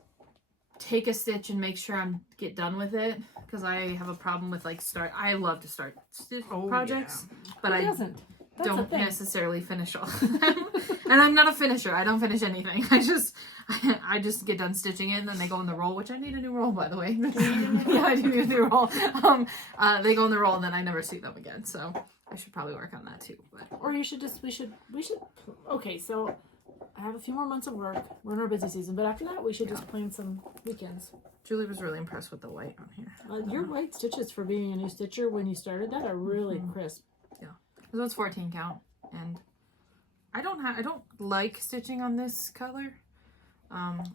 take a stitch and make sure get done with it, because I have a problem with I love to start stitch projects, but Who I doesn't? That's a don't thing. necessarily finish all of them. And I'm not a finisher. I don't finish anything. I just get done stitching it and then they go in the roll, which I need a new roll, by the way. Yeah, I do need a new roll. They go in the roll and then I never see them again. So I should probably work on that too. But Or we should. Okay, so I have a few more months of work. We're in our busy season, but after that, we should just plan some weekends. Julie was really impressed with the white on here. Your white stitches for being a new stitcher when you started that are really crisp. This one's 14 count, and I don't like stitching on this color.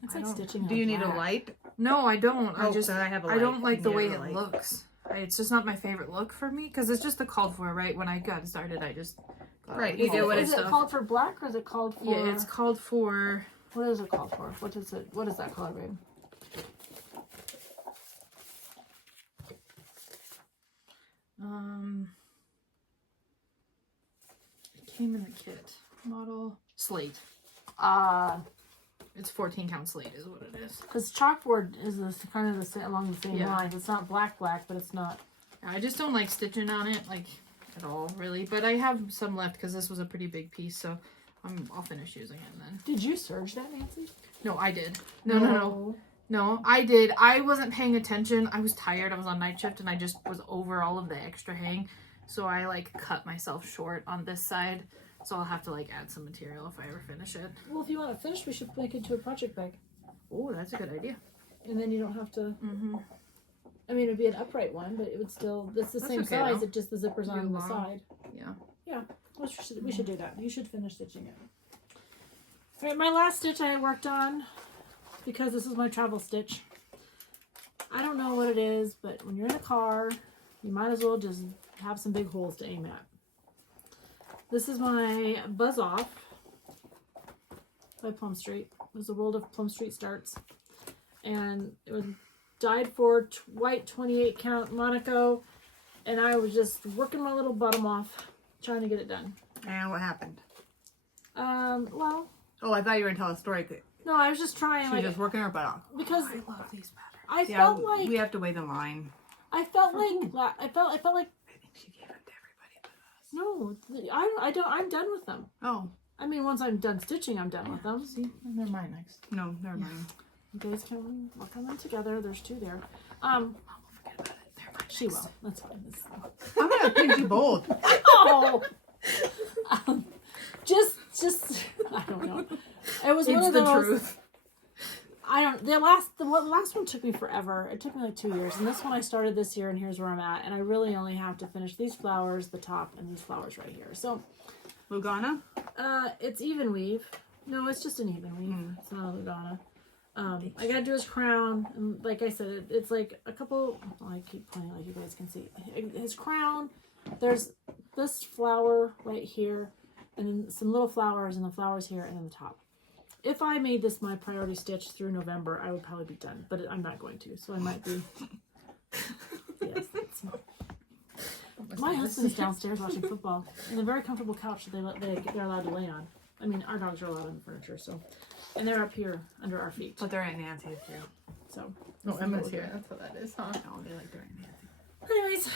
It's like stitching. Do you need a light? No, I don't. Oh, so I have a light. I don't like the way Yeah, it light. looks. It's just not my favorite look for me, because it's just the called for, right? When I got started, I just Right, you you get get what Is it's it called for black or is it called for? Yeah, it's called for. What is it called for? What is it? What is that color, babe? It came in the kit. Model slate. It's 14 count slate is what it is. Because chalkboard is kind of the same, along the same Yeah. lines. It's not black, but it's not. I just don't like stitching on it, like, at all, really. But I have some left because this was a pretty big piece, so I'll finish using it then. Did you serge that, Nancy? No, I did. No, I did. I wasn't paying attention. I was tired. I was on night shift, and I just was over all of the extra hang. So I, cut myself short on this side. So I'll have to, add some material if I ever finish it. Well, if you want it finished, we should make it into a project bag. Oh, that's a good idea. And then you don't have to... Mm-hmm. I mean, it would be an upright one, but it would still... It's the That's same okay, size, though. it just the zipper's Be on the long. side. Yeah. Yeah, we should do that. You should finish stitching it. Alright, my last stitch I worked on, because this is my travel stitch. I don't know what it is, but when you're in a car, you might as well just have some big holes to aim at. This is my Buzz Off by Plum Street. It was the World of Plum Street Starts. And it was dyed for white 28 count Monaco. And I was just working my little bottom off, trying to get it done. And what happened? Well, Oh, I thought you were going to tell a story. no, I was just trying, She was just working her butt off. because I love these patterns. I Yeah, felt like we have to wait in line. I felt like I think she gave them to everybody but us. no, I'm done with them. Oh, I mean, once I'm done stitching, I'm done with them. See, they're mine next. no, never mind. You guys can work on them together. There's two there. Mom will forget about it. They're mine. She will. That's fine. I'm going to pinch you both. Oh, just I don't know. It was one It's of the those. truth. I don't. The last one took me forever. It took me like 2 years, and this one I started this year, and here's where I'm at. And I really only have to finish these flowers, the top, and these flowers right here. So, Lugana? it's even weave. No, it's just an even weave. It's not a Lugana. I gotta do his crown, and like I said, it's like a couple. Well, I keep pointing like you guys can see. His crown. There's this flower right here, and then some little flowers, and the flowers here, and then the top. If I made this my priority stitch through November, I would probably be done, but I'm not going to, so I might be. Yes, that's my husband's downstairs watching football in a very comfortable couch that they're allowed to lay on. I mean, our dogs are allowed on the furniture, so, and they're up here under our feet. But they're at Nancy's too. So. Oh, Emma's here. That's what that is, huh? Oh, they like they're at Nancy. Anyways,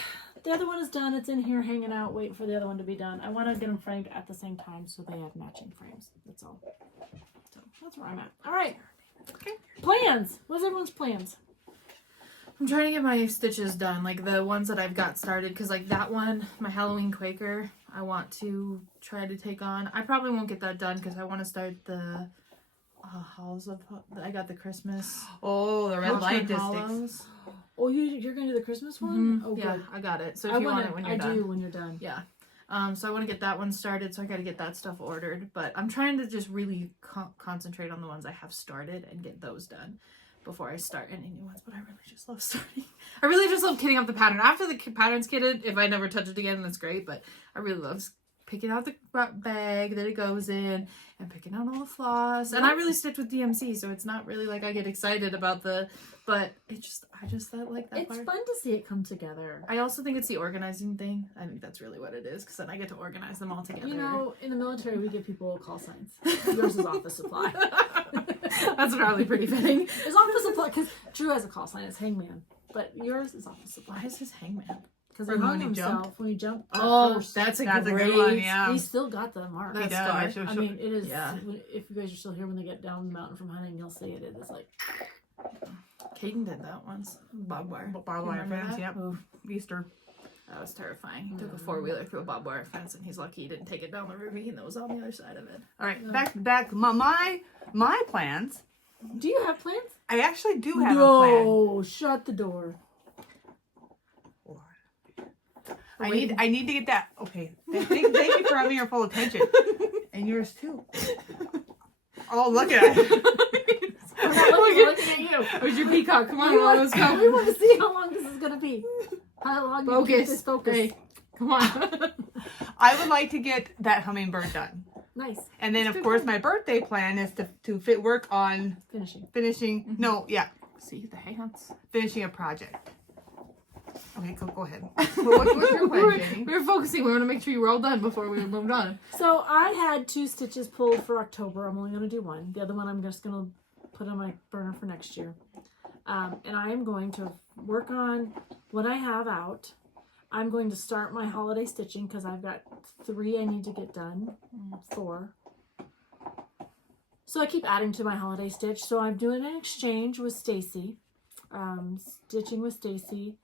the other one is done. It's in here hanging out, waiting for the other one to be done. I want to get them framed at the same time so they have matching frames. That's all. So that's where I'm at. All right. Okay. Plans. What's everyone's plans? I'm trying to get my stitches done, like the ones that I've got started, because like that one, my Halloween Quaker, I want to try to take on. I probably won't get that done because I want to start the Hallows of. I got the Christmas. Oh, the red light just sticks. Hallows. Oh, you're going to do the Christmas one? Oh, Yeah, good. I got it. So if I you want it when you're done. I do when you're done. Yeah. So I want to get that one started, so I got to get that stuff ordered. But I'm trying to just really concentrate on the ones I have started and get those done. before I start any new ones, but I really just love starting. I really just love kitting up the pattern. After the pattern's kitted, if I never touch it again, that's great, but I really love picking out the bag that it goes in and picking out all the floss. And I really stitch with DMC, so it's not really like I get excited about but I just like that It's part. fun to see it come together. I also think it's the organizing thing. I think that's really what it is, because then I get to organize them all together. You know, in the military, we give people call signs. Yours is office supply. That's probably pretty fitting. It's office supply, because Drew has a call sign. It's hangman. But yours is office supply. Why is his hangman? Because Or he hung when he himself when he jumped. Oh, first. that's a That's a great good one, yeah. He still got the mark. That's does. star. I mean, it is. Yeah. If you guys are still here when they get down the mountain from hunting, you'll see it. It is like. Caden did that once. Barbed wire. Barbed wire Remember fence, that? yep. Oof. Easter. That was terrifying. He took a 4-wheeler through a barbed wire fence, and he's lucky he didn't take it down the ravine that was on the other side of it. All right, back. My plans. Do you have plans? I actually do have a plan. No, shut the door. I need to get that. Okay, thank you for having your full attention, and yours too. Oh, look at it. We're not looking at you. Where's your peacock? Come on, We let's go. want to see how long this is going to be. How long you keep this focus. Hey, come on. I would like to get that hummingbird done, Nice. and then of course my birthday plan is to work on finishing. No, yeah, See the hands. finishing a project. Okay, go ahead. What's your plan, Jenny? We were focusing. We want to make sure you were all done before we moved on. So I had 2 stitches pulled for October. I'm only going to do one. The other one I'm just going to put on my burner for next year. And I am going to work on what I have out. I'm going to start my holiday stitching because I've got 3 I need to get done. 4. So I keep adding to my holiday stitch. So I'm doing an exchange with Stacy. Stitching with Stacy.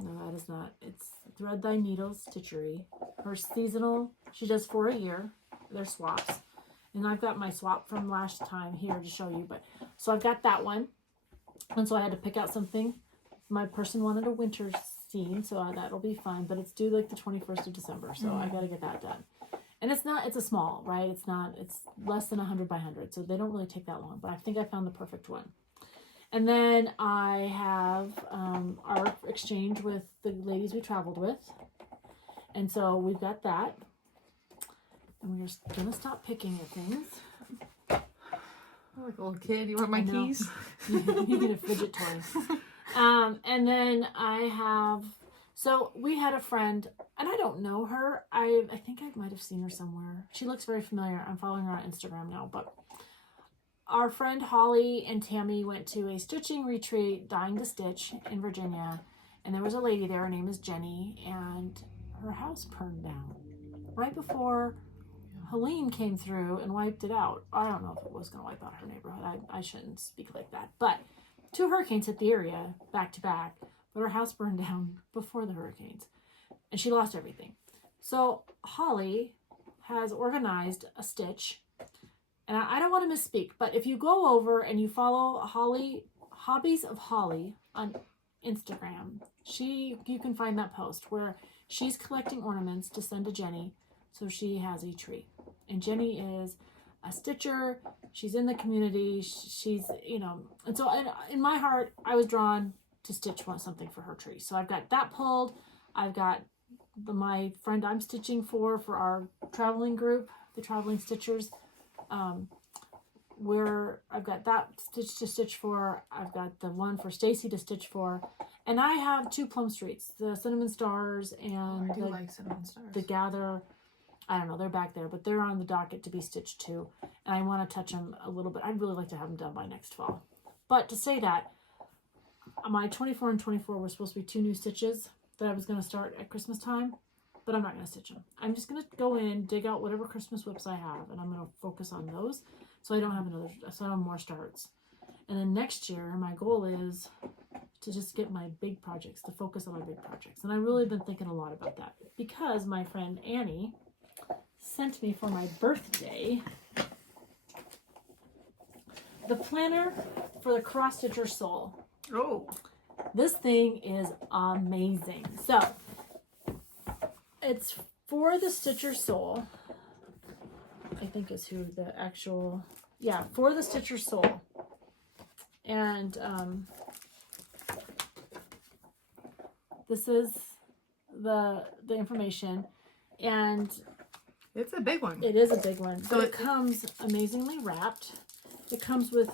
No, that is not. It's Thread Thy Needles Stitchery. Her seasonal, she does for a year. They're swaps. And I've got my swap from last time here to show you. But so I've got that one. And so I had to pick out something. My person wanted a winter scene, so that'll be fun. But it's due like the 21st of December, so I got to get that done. And it's a small, right? It's less than 100 by 100, so they don't really take that long. But I think I found the perfect one. And then I have our exchange with the ladies we traveled with. And so we've got that. And we're just going to stop picking at things. I'm like a little kid. You want my I know. keys? You get a fidget toy. And then I have... So we had a friend, and I don't know her. I think I might have seen her somewhere. She looks very familiar. I'm following her on Instagram now, but... Our friend Holly and Tammy went to a stitching retreat, Dying to Stitch, in Virginia. And there was a lady there, her name is Jenny, and her house burned down right before Helene came through and wiped it out. I don't know if it was going to wipe out her neighborhood. I shouldn't speak like that. But 2 hurricanes hit the area back to back, but her house burned down before the hurricanes. And she lost everything. So Holly has organized a stitch. And I don't want to misspeak, but if you go over and you follow Hobbies of Holly on Instagram, you can find that post where she's collecting ornaments to send to Jenny, so she has a tree. And Jenny is a stitcher. She's in the community. She's, and so in my heart, I was drawn to stitch something for her tree. So I've got that pulled. I've got my friend I'm stitching for our traveling group, the Traveling Stitchers. Where I've got that stitch to stitch for, I've got the one for Stacy to stitch for, and I have 2 plum streets, the Cinnamon Stars and I do like Cinnamon Stars. the Gather. I don't know, they're back there, but they're on the docket to be stitched too, and I want to touch them a little bit. I'd really like to have them done by next fall. But to say that, my 24 and 24 were supposed to be 2 new stitches that I was going to start at Christmas time, but I'm not going to stitch them. I'm just going to go in, dig out whatever Christmas whips I have, and I'm going to focus on those so I don't have more starts. And then next year, my goal is to just get my big projects, to focus on my big projects. And I've really been thinking a lot about that because my friend Annie sent me for my birthday the planner for the Cross Stitcher Soul. Oh, This thing is amazing. So, it's for the Stitcher Soul. I think is who the actual... Yeah, for the Stitcher Soul. And this is the information, and It's a big one. it is a big one. So So it comes amazingly wrapped. It comes with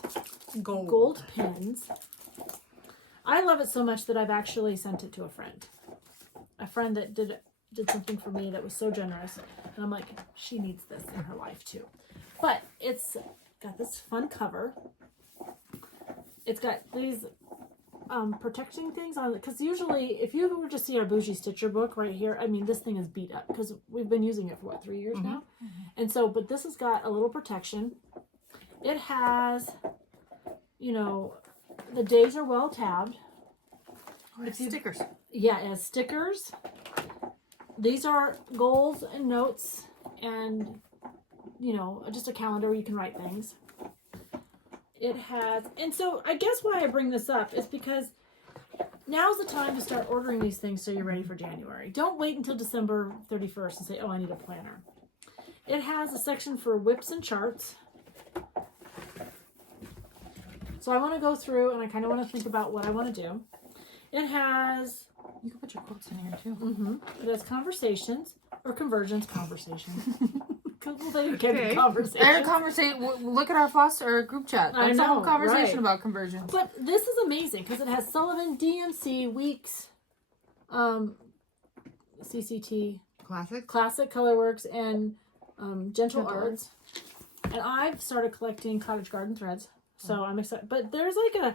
Gold. gold pins. I love it so much that I've actually sent it to a friend. A friend that did something for me that was so generous. And I'm like, she needs this in her life too. But it's got this fun cover. It's got these protecting things on it. Because usually, if you were to see our Bougie Stitcher book right here, I mean, this thing is beat up. Because we've been using it for, what, 3 years now? And so, but this has got a little protection. It has, you know, the days are well tabbed. Stickers. Yeah, it has stickers. These are goals and notes and, you know, just a calendar where you can write things. It has, and so I guess why I bring this up is because now's the time to start ordering these things so you're ready for January. Don't wait until December 31st and say, oh, I need a planner. It has a section for whips and charts. So I want to go through and I kind of want to think about what I want to do. It has... You can put your quotes in here too. It has conversations or conversations. Okay. Look at our Foster group chat. I That's a whole know, conversation right. about conversions. But this is amazing because it has Sullivan, DMC, Weeks, CCT, Classic. Classic Colorworks, and Gentle Arts. And I've started collecting Cottage Garden threads, so I'm excited. But there's like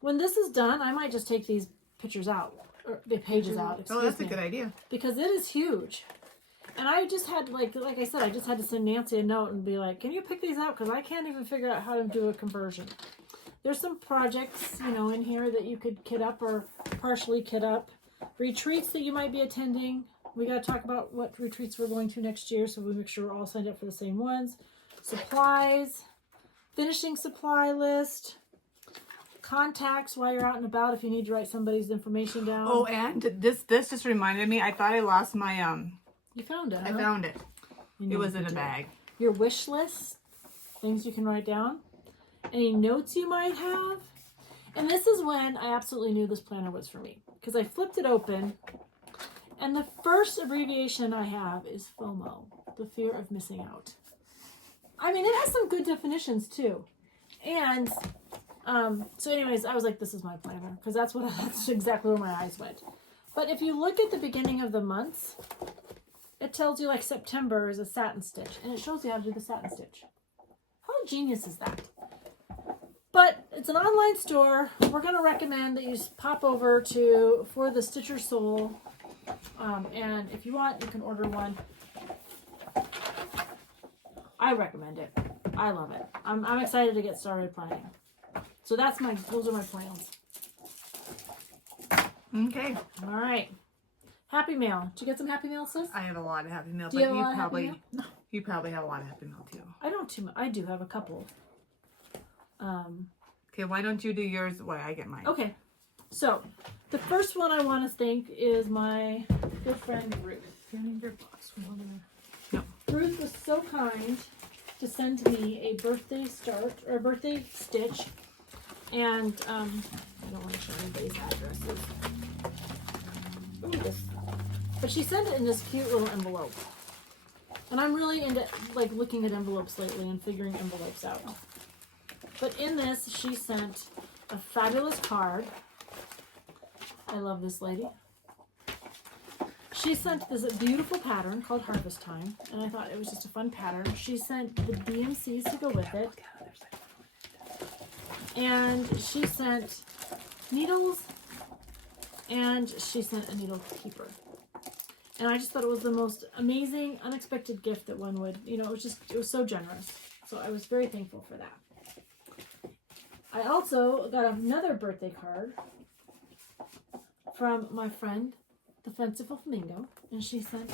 when this is done, I might just take these pictures out, or the pages out. Oh, that's a good idea. Because it is huge. And I just had, like I said, I just had to send Nancy a note and be like, can you pick these out? Because I can't even figure out how to do a conversion. There's some projects, you know, in here that you could kit up or partially kit up. Retreats that you might be attending. We got to talk about what retreats we're going to next year, so we make sure we're all signed up for the same ones. Supplies. Finishing supply list. Contacts while you're out and about if you need to write somebody's information down. Oh, and this just reminded me. I thought I lost my You found it, huh? I found it. You It know was what in you a did. bag. Your wish list, things you can write down, any notes you might have. And this is when I absolutely knew this planner was for me. Because I flipped it open, and the first abbreviation I have is FOMO, the fear of missing out. I mean, it has some good definitions too. And so anyways, I was like, this is my planner. Because that's exactly where my eyes went. But if you look at the beginning of the months, it tells you like September is a satin stitch, and it shows you how to do the satin stitch. How genius is that? But it's an online store. We're going to recommend that you just pop over to For the Stitcher Soul, and if you want, you can order one. I recommend it. I love it. I'm excited to get started planning. So those are my plans. Okay. All right. Happy Mail. Did you get some Happy Mail, sis? I have a lot of Happy Mail, Do but you have a lot of Happy you probably have a lot of Happy Mail too. I don't too much. I do have a couple. Okay, why don't you do yours? Why I get mine? Okay. So, the first one I want to thank is my good friend Ruth. Ruth was so kind to send me a birthday stitch, and I don't want to show anybody's addresses. Ooh, but she sent it in this cute little envelope, and I'm really into like looking at envelopes lately and figuring envelopes out. But in this, she sent a fabulous card. I love this lady. She sent this beautiful pattern called Harvest Time, and I thought it was just a fun pattern. She sent the DMCs to go with it. And she sent needles, and she sent a needle keeper. And I just thought it was the most amazing, unexpected gift that one would, you know, it was so generous. So I was very thankful for that. I also got another birthday card from my friend, the Fanciful Flamingo, and she sent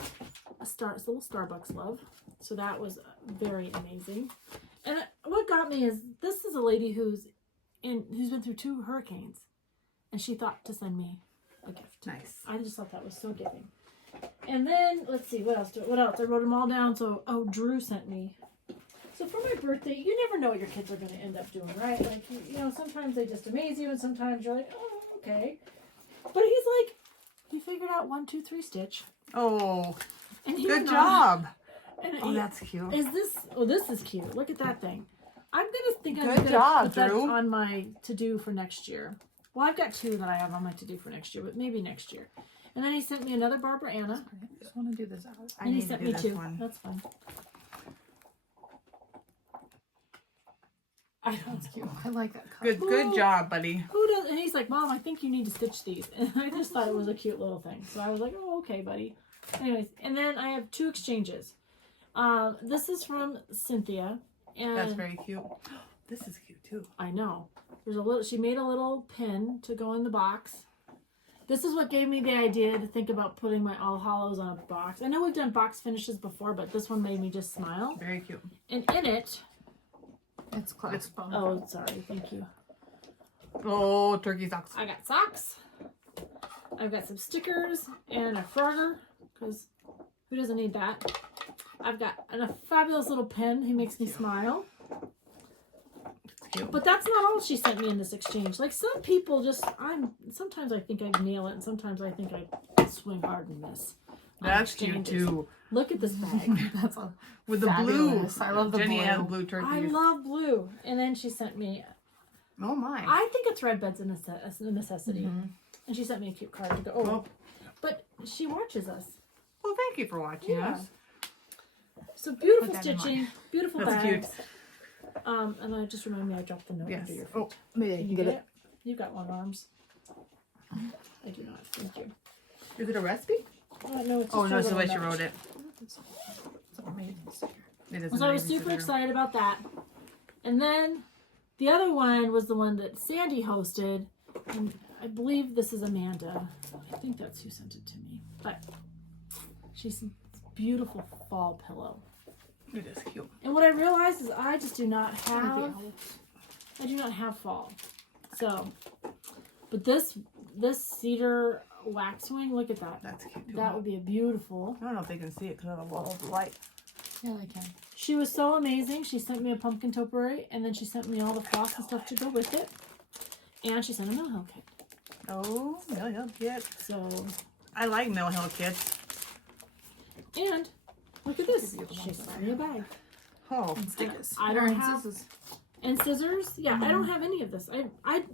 a little Starbucks love. So that was very amazing. And what got me is this is a lady who's been through 2 hurricanes, and she thought to send me a gift. Nice. I just thought that was so giving. And then let's see what else. I wrote them all down. So Drew sent me. So from my birthday, you never know what your kids are going to end up doing, right? Like, you know, sometimes they just amaze you, and sometimes you're like, oh, okay. But he's like, he figured out 1, 2, 3 stitch. Oh, And good job. And Oh, that's cute. Is this? Oh, this is cute. Look at that thing. I'm Good gonna job, put that Drew. on my to do for next year. Well, I've got 2 that I have on my to do for next year, but maybe next year. And then he sent me another Barbara Anna. I just want to do this out. And he sent me 2. That's fine. That's cute. I like that color. Good job, buddy. Who does? And he's like, Mom, I think you need to stitch these. And I just thought it was a cute little thing. So I was like, oh, okay, buddy. Anyways, and then I have 2 exchanges. This is from Cynthia. And That's very cute. This is cute too. I know. There's a little. She made a little pin to go in the box. This is what gave me the idea to think about putting my All Hallows on a box. I know we've done box finishes before, but this one made me just smile. Very cute. And in it, It's clasped. oh, sorry, thank you. Oh, turkey socks. I got socks. I've got some stickers and a Frogger, because who doesn't need that? I've got a fabulous little pen. He makes me smile. Cute. But that's not all she sent me in this exchange. Like, some people just, sometimes I think I nail it, and sometimes I think I swing hard in this. That's cute too. Look at this bag. That's a With the blue. fabulous. I love the Jenny blue. has blue turkeys. I love blue. And then she sent me, Oh my. I think a thread bed's a necessity. And she sent me a cute card to go, Oh. But she watches us. Well, thank you for watching Yeah. us. So beautiful Put that in stitching, beautiful That's bags. And I just reminded me I dropped the note Yes. under your feet. Oh, maybe I Can can you get get it. it? You've got long arms. I do not. Thank you. Is it a recipe? No, it's just Oh, no, a it's the way little she note. wrote it. It's an amazing sticker. It is So I was amazing super sticker. excited about that. And then the other one was the one that Sandy hosted. And I believe this is Amanda. I think that's who sent it to me. But she's a beautiful fall pillow. It is cute. And what I realized is I just do not have, Maybe I do not have fall. So, but this cedar waxwing, look at that. That's cute too. That would be a beautiful. I don't know if they can see it because of the wall of light. Yeah, I can. She was so amazing. She sent me a pumpkin topiary, and then she sent me all the floss and stuff to go with it. And she sent a Mill Hill kit. Oh, Mill Hill kit. So, I like Mill Hill kits. and look at this. She sent me a bag. Oh, And stickers. I don't And have- scissors. And scissors. Yeah, I don't have any of this. I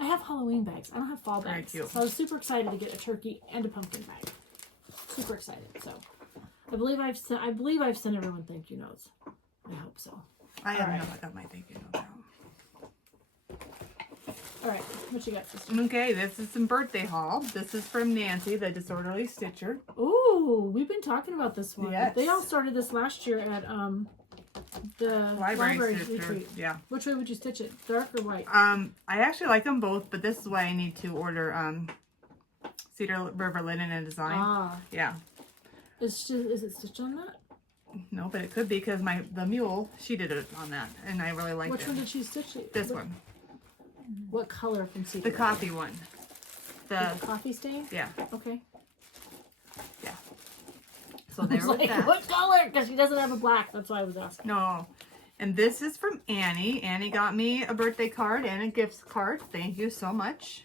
have Halloween bags. I don't have fall Very bags. cute. So I was super excited to get a turkey and a pumpkin bag. Super excited. So I believe I've sent everyone thank you notes. I hope so. I haven't Alright. got my thank you note out. All right, what you got, sister? Okay, this is some birthday haul. This is from Nancy, the Disorderly Stitcher. Ooh, we've been talking about this one. Yes. They all started this last year at the library Stitcher. retreat. Yeah. Which way would you stitch it? Dark or white? I actually like them both, but this is why I need to order Cedar River Linen and Design. Ah, Yeah. is it stitched on that? No, but it could be because the mule, she did it on that, and I really liked Which it. one did she stitch it? This one. What color from Cedar? The River? coffee one. The coffee stain? Yeah. Okay. So I there was with like, that. what color? Because she doesn't have a black. That's why I was asking. No. And this is from Annie. Annie got me a birthday card and a gift card. Thank you so much.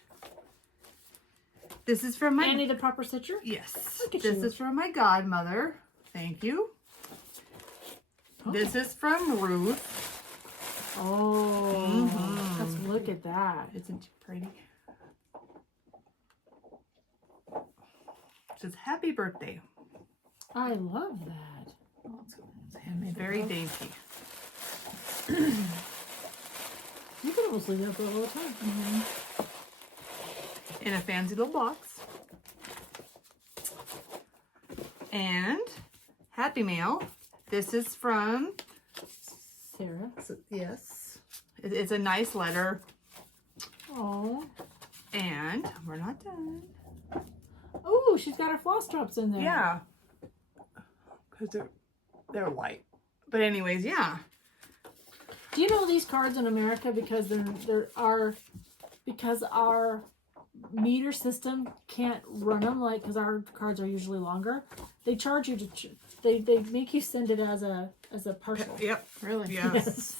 This is from my... Annie, the proper stitcher? Yes. Look at This you. is from my godmother. Thank you. Oh. This is from Ruth. Oh, let's look at that. Isn't she pretty? It says, happy birthday. I love that. Oh, it's handmade. Very dainty. You can almost leave that for a little time. In a fancy little box. And Happy Mail. This is from... Sarah. Yes. It's a nice letter. Oh. And we're not done. Oh, she's got her floss drops in there. Yeah. Because they're white. But anyways, yeah. Do you know these cards in America because our meter system can't run them, like, because our cards are usually longer, they charge you to, they make you send it as a parcel. Yep. Really? Yes. Yes.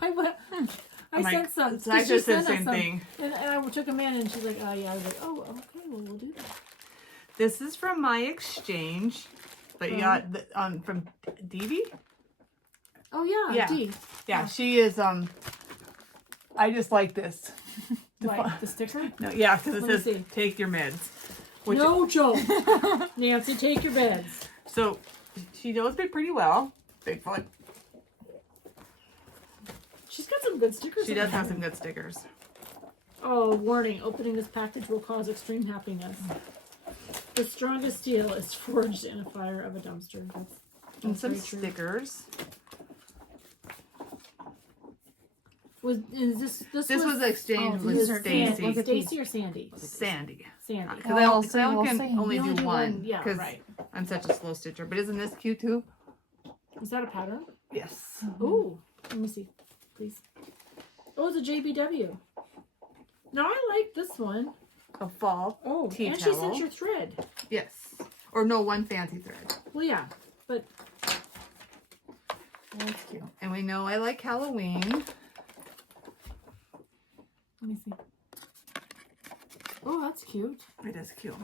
I went, I sent some. So I 'cause she just said the sent us same some, thing. And I took them in and she's like, oh yeah. I was like, oh, okay, well, we'll do that. This is from my exchange, but from Dee. Oh yeah, Yeah. D. Yeah, she is. I just like this. Like the sticker? No, yeah, because it Let me says see. take your meds. Which, No joke. Nancy, take your beds. So she knows me pretty well. Bigfoot. She's got some good stickers. She in does there. have some good stickers. Oh, warning. Opening this package will cause extreme happiness. The strongest steel is forged in a fire of a dumpster. And That's some very true. stickers. This This was exchanged with this is Stacy. Sandy. Stacy or Sandy? Sandy. Sandy. Because I only we'll can only You do one. Yeah, Because right. I'm such a slow stitcher. But isn't this cute too? Is that a pattern? Yes. Ooh. Let me see. Please. Oh, it's a JBW. Now I like this one. A fall Oh, tea and towel. she sent your thread. Yes. Or no, one fancy thread. Well, yeah, but That's cute. And we know I like Halloween. let me see. Oh, that's cute. It is cute.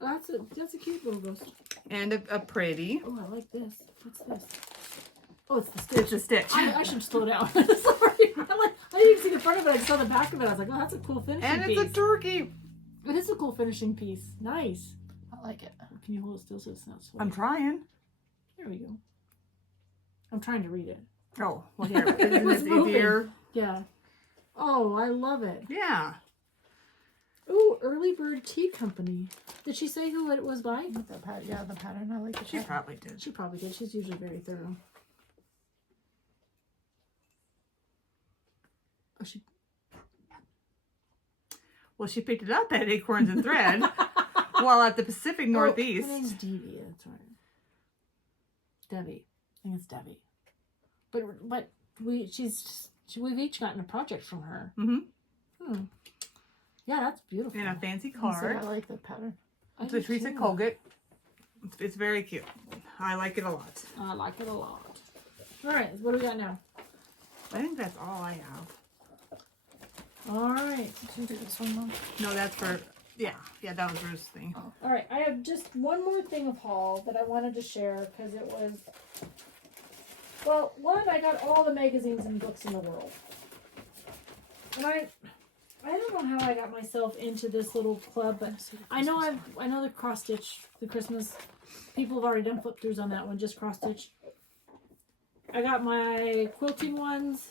That's a cute little ghost. And a pretty. Oh, I like this. What's this? Oh, it's the stitch. It's a stitch. I should slow down. Sorry. I didn't even see the front of it. I just saw the back of it. I was like, oh, that's a cool finishing And piece. it's a turkey. It is a cool finishing piece. Nice. I like it. Can you hold it still so it's not swollen? I'm trying. Here we go. I'm trying to read it. Oh, well here. Isn't was this moving. easier? Yeah. Oh, I love it. Yeah. Ooh, Early Bird Tea Company. Did she say who it was by? The pattern. I like the She pattern. probably did. She probably did. She's usually very thorough. Oh, she. Well, she picked it up at Acorns and Thread while at the Pacific Northeast. Oh, her name's Debbie. That's right. Debbie. I think it's Debbie. But we've each gotten a project from her. Mm-hmm. Yeah, that's beautiful. And a fancy I card. like the pattern. I It's do a Teresa too. Colgate. It's very cute. I like it a lot. I like it a lot. All right, what do we got now? I think that's all I have. All right. Should we do this one, Mom? No, that's for, yeah, that was Ruth's thing. All right, I have just one more thing of haul that I wanted to share because it was, well, one, I got all the magazines and books in the world. And I don't know how I got myself into this little club, but I know the cross stitch, the Christmas, people have already done flip throughs on that one, just cross stitch. I got my quilting ones,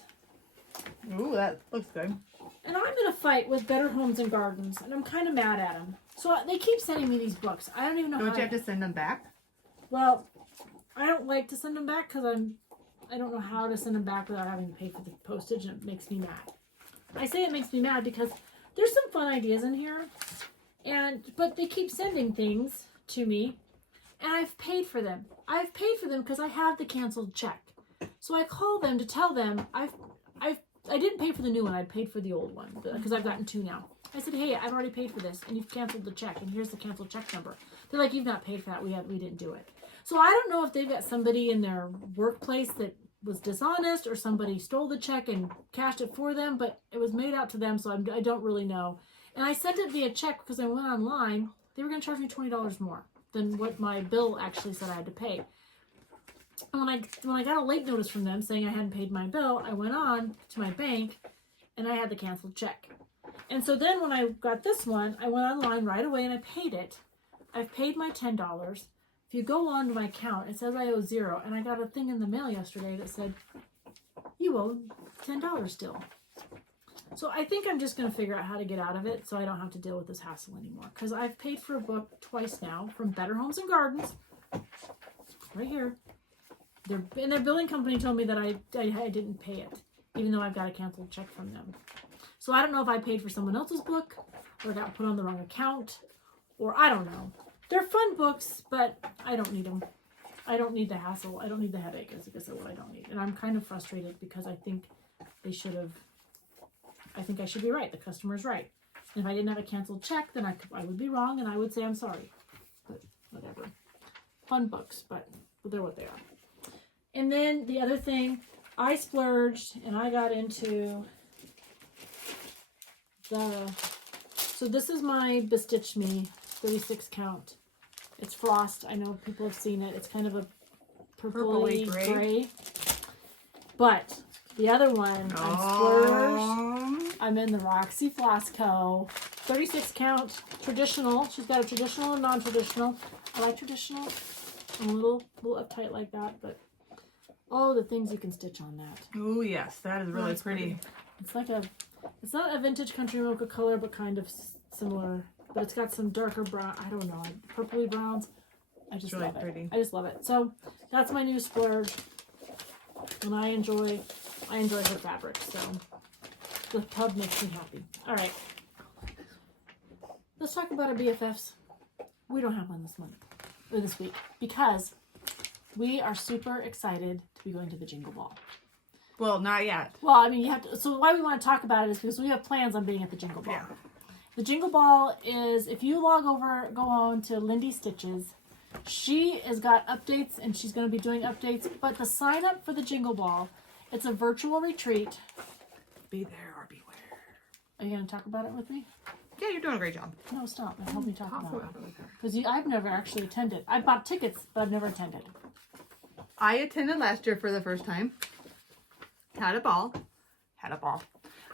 Ooh, that looks good. and I'm in a fight with Better Homes and Gardens, and I'm kind of mad at them. So they keep sending me these books. I don't even know Don't how. you have to send them back? Well, I don't like to send them back because I don't know how to send them back without having to pay for the postage, and it makes me mad. I say it makes me mad because there's some fun ideas in here, but they keep sending things to me, and I've paid for them. I've paid for them because I have the canceled check. So I call them to tell them I didn't pay for the new one. I paid for the old one because I've gotten two now. I said, hey, I've already paid for this, and you've canceled the check, and here's the canceled check number. They're like, you've not paid for that. We didn't do it. So I don't know if they've got somebody in their workplace that was dishonest, or somebody stole the check and cashed it for them, but it was made out to them, so I don't really know. And I sent it via check because I went online. They were going to charge me $20 more than what my bill actually said I had to pay. And when I got a late notice from them saying I hadn't paid my bill, I went on to my bank and I had the canceled check. And so then when I got this one, I went online right away and I paid it. I've paid my $10. If you go on to my account, it says I owe $0. And I got a thing in the mail yesterday that said, you owe $10 still. So I think I'm just going to figure out how to get out of it so I don't have to deal with this hassle anymore. Because I've paid for a book twice now from Better Homes and Gardens. Right here. Their billing company told me that I didn't pay it, even though I've got a canceled check from them. So I don't know if I paid for someone else's book, or got put on the wrong account, or I don't know. They're fun books, but I don't need them. I don't need the hassle. I don't need the headache, is what I don't need. And I'm kind of frustrated because I think they should have, I think I should be right. The customer's right. If I didn't have a canceled check, then I would be wrong, and I would say I'm sorry. But whatever. Fun books, but they're what they are. And then the other thing, I splurged, and I got into so this is my Bestitch Me 36 count. It's flossed. I know people have seen it. It's kind of a purpley gray. But the other one, I'm splurged. I'm in the Roxy Floss Co. 36 count traditional. She's got a traditional and non-traditional. I like traditional. I'm a little uptight like that, but oh, the things you can stitch on that. Oh yes, that is really pretty. It's like it's not a vintage country mocha color, but kind of similar. But it's got some darker brown, I don't know, purpley browns. I just love it. Pretty. I just love it. So that's my new splurge. And I enjoy her fabric. So the tub makes me happy. All right. Let's talk about our BFFs. We don't have one this month or this week because we are super excited to be going to the Jingle Ball. Well, not yet. Well, I mean, you have to. So why we want to talk about it is because we have plans on being at the Jingle Ball. Yeah. The Jingle Ball is, if you go on to Lindy Stitches, she has got updates and she's going to be doing updates. But the sign up for the Jingle Ball, it's a virtual retreat. Be there or beware. Are you going to talk about it with me? Yeah, you're doing a great job. No, stop. Help me talk about it. Because I've never actually attended. I bought tickets, but I've never attended. I attended last year for the first time. Had a ball.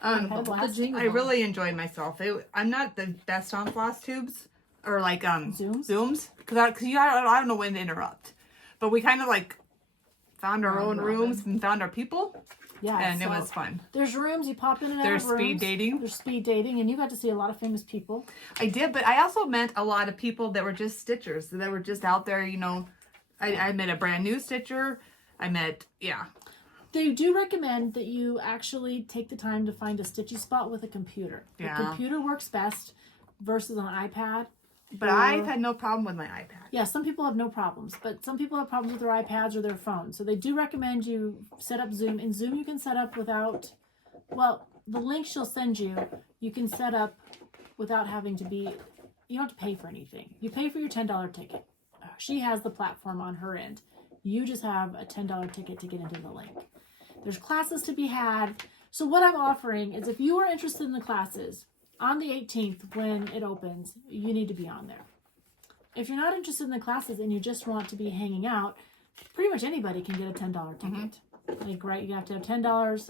I really enjoyed myself. I'm not the best on floss tubes or like zooms because I don't know when to interrupt. But we kind of like found our own rooms and found our people. Yeah, and it was fun. There's rooms you pop in and out There's of rooms. There's speed dating, and you got to see a lot of famous people. I did, but I also met a lot of people that were just stitchers that were just out there. You know, I met a brand new stitcher. They do recommend that you actually take the time to find a stitchy spot with a computer. Yeah. The computer works best versus an iPad. But I've had no problem with my iPad. Yeah, some people have no problems, but some people have problems with their iPads or their phones. So they do recommend you set up Zoom. In Zoom, you can set up without, well, the link she'll send you, you can set up without having to be, you don't have to pay for anything. You pay for your $10 ticket. She has the platform on her end. You just have a $10 ticket to get into the link. There's classes to be had. So what I'm offering is if you are interested in the classes, on the 18th when it opens, you need to be on there. If you're not interested in the classes and you just want to be hanging out, pretty much anybody can get a $10 ticket. Like, right, you have to have $10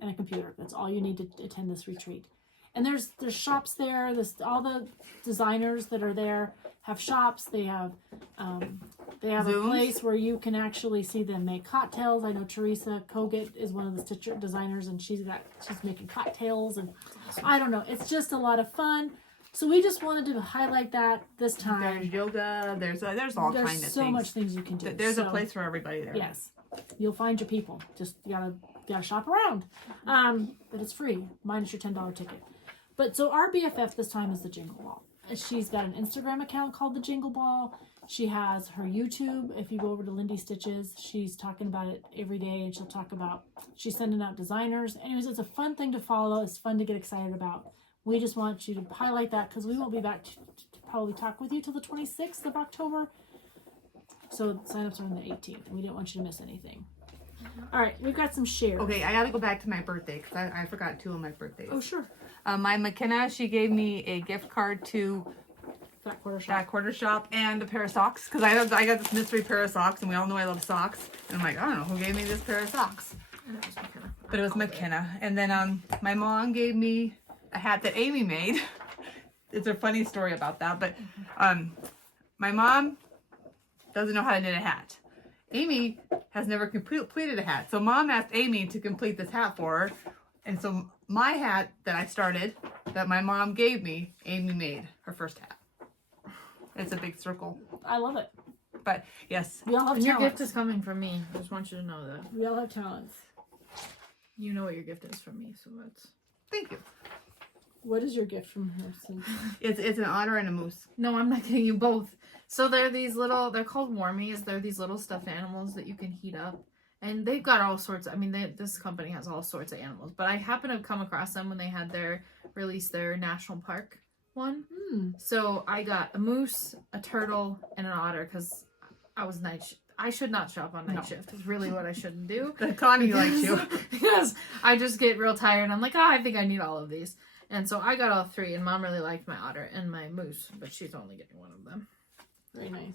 and a computer. That's all you need to attend this retreat. And there's shops there. All the designers that are there have shops. They have a place where you can actually see them make cocktails. I know Teresa Kogut is one of the stitcher designers, and she's making cocktails, and I don't know. It's just a lot of fun. So we just wanted to highlight that this time. There's yoga. There's all kinds of things. There's so much things you can do. There's a place for everybody there. Yes, you'll find your people. Just you gotta shop around. But it's free minus your $10 ticket. But so our BFF this time is the Jingle Ball. She's got an Instagram account called the Jingle Ball. She has her YouTube. If you go over to Lindy Stitches, she's talking about it every day, and she's sending out designers. Anyways, it's a fun thing to follow. It's fun to get excited about. We just want you to highlight that because we won't be back to probably talk with you till the 26th of October. So signups are on the 18th. We didn't want you to miss anything. All right, we've got some shares. Okay, I gotta go back to my birthday because I forgot 2 of my birthdays. Oh, sure. My McKenna, she gave me a gift card to Fat Quarter Shop and a pair of socks because I got this mystery pair of socks, and we all know I love socks. And I'm like, I don't know who gave me this pair of socks, but it was McKenna. And then my mom gave me a hat that Amy made. It's a funny story about that, but my mom doesn't know how to knit a hat. Amy has never completed a hat, so Mom asked Amy to complete this hat for her. And so my hat that I started, that my mom gave me, Amy made her first hat. It's a big circle. I love it. But yes. We all have and your talents. gift is coming from me. I just want you to know that. We all have talents. You know what your gift is from me, so that's... Thank you. What is your gift from her? It's an otter and a moose. No, I'm not getting you both. So they're called warmies. They're these little stuffed animals that you can heat up. And they've got all sorts. I mean, this company has all sorts of animals. But I happened to come across them when they had released their national park one. So I got a moose, a turtle, and an otter because I was I should not shop on night shift. Is really what I shouldn't do. The economy likes you. Because I just get real tired and I'm like, I think I need all of these. And so I got all three, and Mom really liked my otter and my moose, but she's only getting one of them. Very nice.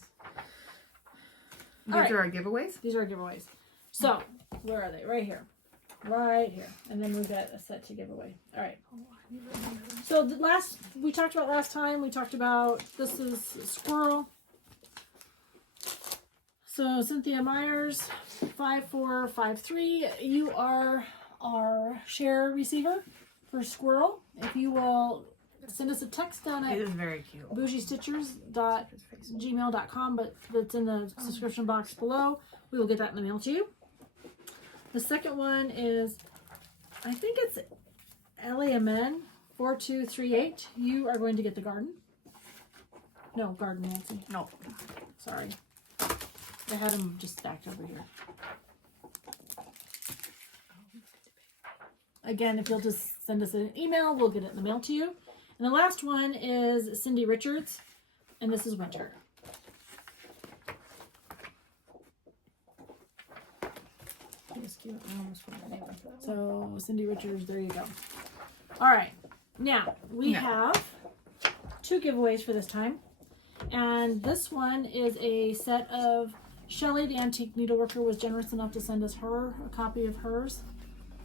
These are our giveaways? These are our giveaways. So, where are they? Right here. Right here. And then we've got a set to give away. All right. So, we talked about last time, this is Squirrel. So, Cynthia Myers, 5453, you are our share receiver for Squirrel. If you will send us a text down at It is very cute. bougiestitchers.gmail.com, but that's in the description box below. We will get that in the mail to you. The second one is, I think it's LAMN 4238. You are going to get the garden. No, garden, Nancy. No. Sorry. I had them just stacked over here. Again, if you'll just send us an email, we'll get it in the mail to you. And the last one is Cindy Richards, and this is Winter. So, Cindy Richards, there you go. All right. Now, we have 2 giveaways for this time. And this one is a set of Shelley, the antique needleworker, was generous enough to send us a copy of hers.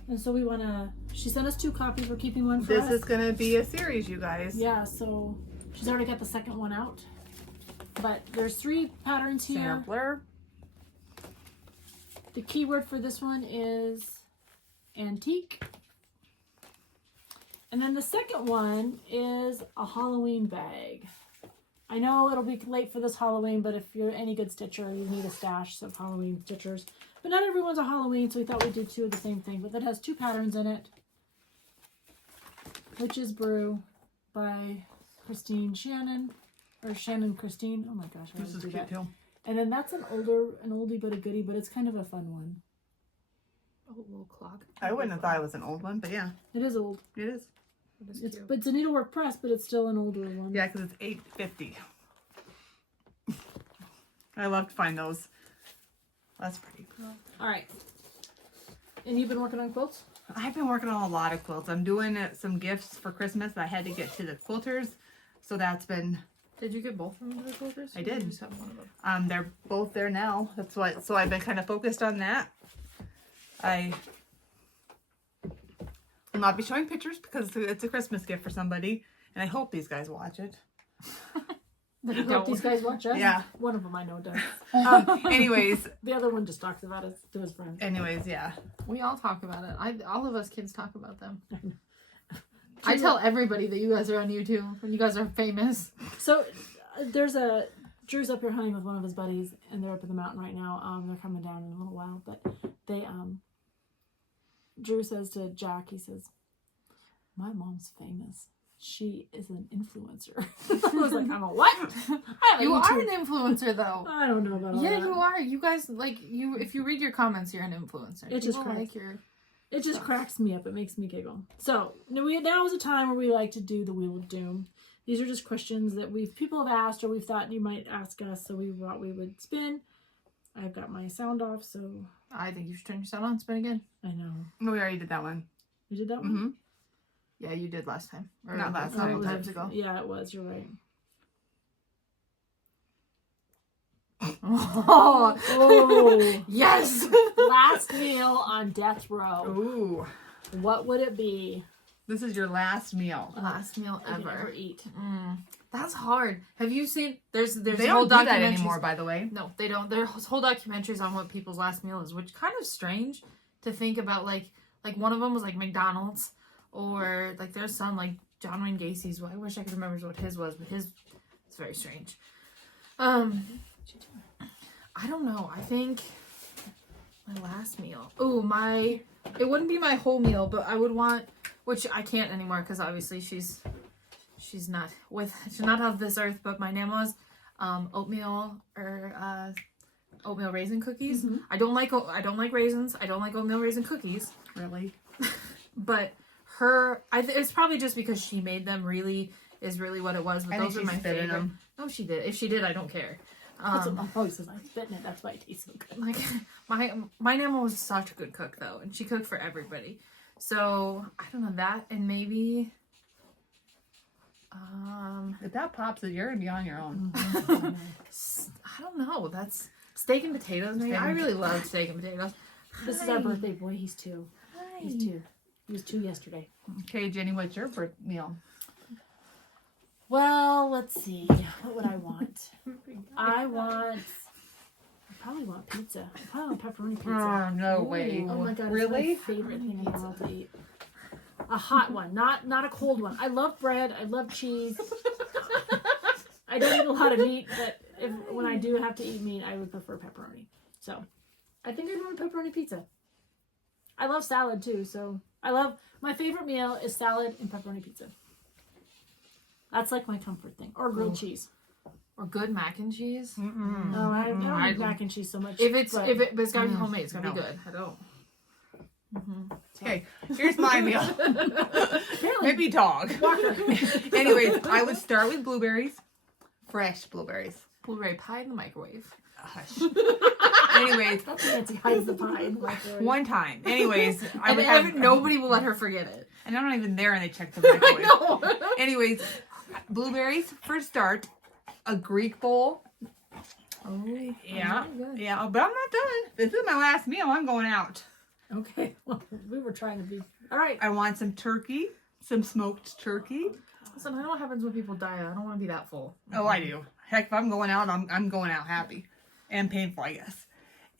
And so we want to, she sent us 2 copies. We're keeping one for us. This is going to be a series, you guys. Yeah, so she's already got the second one out. But there's 3 patterns here. Sampler. The keyword for this one is antique. And then the second one is a Halloween bag. I know it'll be late for this Halloween, but if you're any good stitcher, you need a stash of Halloween stitchers. But not everyone's a Halloween, so we thought we'd do 2 of the same thing. But that has 2 patterns in it. Witch's Brew by Christine Shannon. Or Shannon Christine. Oh my gosh, I This is do cute that. too. And then that's an oldie but a goodie, but it's kind of a fun one. Oh, a little clock. I wouldn't have thought it was an old one, but yeah. It is old. It is. But it's a needlework press, but it's still an older one. Yeah, because it's $8.50. I love to find those. That's pretty cool. All right. And you've been working on quilts? I've been working on a lot of quilts. I'm doing some gifts for Christmas. I had to get to the quilters, so that's been. Did you get both of them to the quilters? I did. You just have one of them? They're both there now. That's why. So I've been kind of focused on that. I will not be showing pictures because it's a Christmas gift for somebody, and I hope these guys watch it. I hope these guys watch us. Yeah. One of them I know does. Anyways, The other one just talks about it to his friends. yeah. We all talk about it. All of us kids talk about them. I tell everybody that you guys are on YouTube when you guys are famous. So Drew's up here hunting with one of his buddies, and they're up in the mountain right now. They're coming down in a little while, but Drew says to Jack, he says, "My mom's famous. She is an influencer." I was like, "I'm a what?" You are an influencer, though. I don't know about all that. Yeah, you are. You guys if you read your comments, you're an influencer. It just People cracks. It just stuff. cracks me up. It makes me giggle. So now is a time where we like to do the Wheel of Doom. These are just questions that people have asked, or we've thought you might ask us, so we thought we would spin. I've got my sound off, so I think you should turn your sound on and spin again. I know. We already did that one. You did that one? Mm-hmm. Yeah, you did last time. Or Not last a time, couple but- times ago. Yeah, it was. You're right. Oh, Oh, yes! last meal on death row. Ooh, What would it be? this is your last meal. Last meal I could ever. ever eat. That's hard. Have you seen? There's They whole don't do that documentaries. anymore, by the way. No, they don't. There's whole documentaries on what people's last meal is, which kind of strange to think about. Like one of them was like McDonald's, or like there's some like John Wayne Gacy's. Well, I wish I could remember what his was, but it's very strange. I don't know. I think my last meal. Oh, it wouldn't be my whole meal, but I would want, which I can't anymore because obviously she's not of this earth. But my nama's oatmeal or oatmeal raisin cookies. Mhm. I don't like raisins. I don't like oatmeal raisin cookies. Really? But it's probably just because she made them. Really what it was. But I those think are my she spit in favorite. them. No, she did. If she did, I don't care. That's what my voice is. I spit in it. That's why it tastes so good. Like my Nana was such a good cook though, and she cooked for everybody. So I don't know that, and maybe If that pops, you're gonna be on your own. I don't know. That's steak and potatoes. Maybe I really love steak and potatoes. This is our birthday boy. He's 2. Hi. He's 2. He was 2 yesterday. Okay, Jenny, what's your meal? Well, let's see. What would I want? I probably want pizza. I probably want pepperoni pizza. Oh, no way. Oh my god, Really? it's my favorite thing in the world to eat. A hot one, not a cold one. I love bread. I love cheese. I don't eat a lot of meat, but when I do have to eat meat, I would prefer pepperoni. So, I think I'd want a pepperoni pizza. I love salad too, so my favorite meal is salad and pepperoni pizza. That's like my comfort thing. Or grilled cheese. Or good mac and cheese. Mm-mm. No, I don't I- eat mac and cheese so much. But it's gotta be Mm, homemade. It's gotta no. be good. I don't. Okay, here's my meal. Apparently, Maybe dog. Walker. Anyways, I would start with blueberries. Fresh blueberries. Blueberry pie in the microwave. Hush. Anyways, Nancy hides the pie in the microwave. one time. Anyways, I And would have... nobody will let her forget it. And I'm not even there and they check the microwave. No. Anyways, blueberries for start. A Greek bowl. Oh, Yeah. good. Yeah, but I'm not done. This is my last meal. I'm going out. Okay, well, we were trying to be... All right. I want some turkey. Some smoked turkey. Listen, I know what happens when people die. I don't want to be that full. Oh, I do. Heck, if I'm going out, I'm going out happy. And painful, I guess.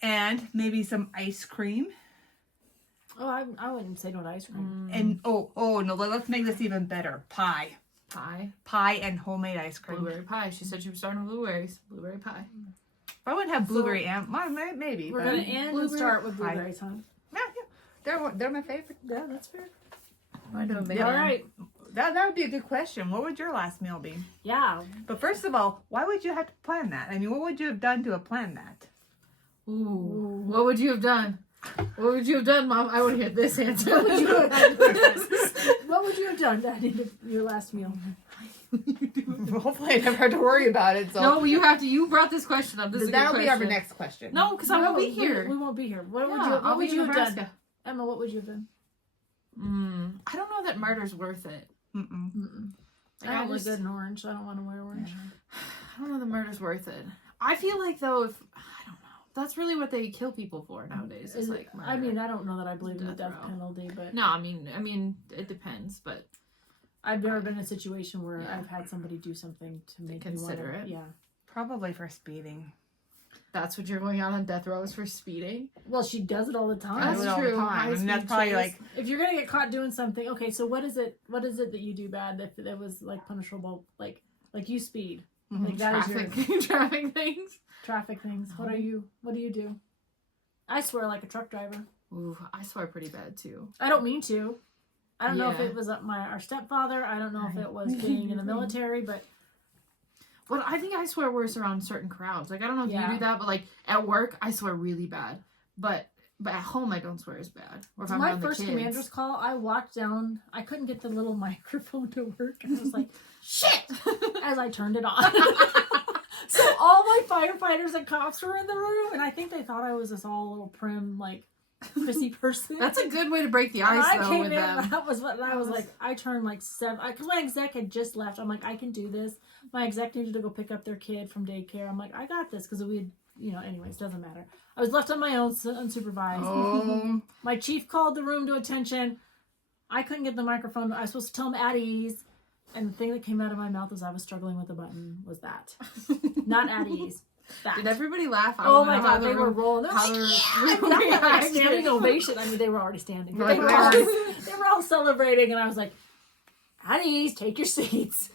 And maybe some ice cream. Oh, I wouldn't say no to ice cream. And, oh, no, let's make this even better. Pie. Pie and homemade ice cream. Blueberry pie. She said she was starting with blueberries. Blueberry pie. If I wouldn't have blueberry and... Maybe. We're but- going to end and start with blueberries, huh? Yeah. They're my favorite. Yeah, that's fair. I know, man. All right. That would be a good question. What would your last meal be? Yeah. But first of all, why would you have to plan that? I mean, what would you have done to have planned that? Ooh. What would you have done? What would you have done, Mom? I want to hear this answer. What would you have done? What would you have done, Daddy, to your last meal? Hopefully I never have to worry about it. So No, you have to. You brought this question up. This is a good that'll be our question. next question. No, because I won't be here. We won't be here. What would Yeah, you? What I'll be would in you have done, Nebraska. Emma? What would you have done? I don't know that murder's worth it. Mm-mm. Like, I don't look just- good in orange. So I don't want to wear orange. I don't know that murder's worth it. I feel like though, if I don't know, that's really what they kill people for nowadays. Is Is like it, murder. I mean, I don't know that I believe in the Death death row. penalty, but no, I mean, it depends, but I've never been in a situation where Yeah. I've had somebody do something to make me consider wanna, it. Yeah. Probably for speeding. that's what you're going out on death row is for speeding. Well, she does it all the time. That's I do it all the true. time. And that's High-speed probably chase. like If you're gonna get caught doing something, okay. So what is it? What is it that you do bad that was like punishable? Like you speed. Like that is your traffic things. traffic things. What are you? What do you do? I swear like a truck driver. Ooh, I swear pretty bad too. I don't mean to. I don't know if Yeah. it was our stepfather. I don't know if it was being in the military, but Well, I think I swear worse around certain crowds. Like I don't know if Yeah. you do that, but like at work I swear really bad. But at home I don't swear as bad. Or if I'm my around the first kids. commander's call, I walked down. I couldn't get the little microphone to work. And I was like, shit, as I turned it on. So all my firefighters and cops were in the room, and I think they thought I was this all little prim, like, prissy person. That's a good way to break the And ice I though came with in, them. that was what, and I was like, I turned like 7, because my exec had just left. I'm like, I can do this. My exec needed to go pick up their kid from daycare. I'm like, I got this, because we had, anyways, doesn't matter. I was left on my own, unsupervised. oh, My chief called the room to attention. I couldn't get the microphone. I was supposed to tell him at ease. And the thing that came out of my mouth as I was struggling with the button was that. Not at ease. That. Did everybody laugh? I Oh wanna my know how god, they were room- rolling. They were how like, the yeah! room I got like a reacted. standing ovation. I mean, they were already standing. But Like, they, were all celebrating, and I was like, at ease, take your seats.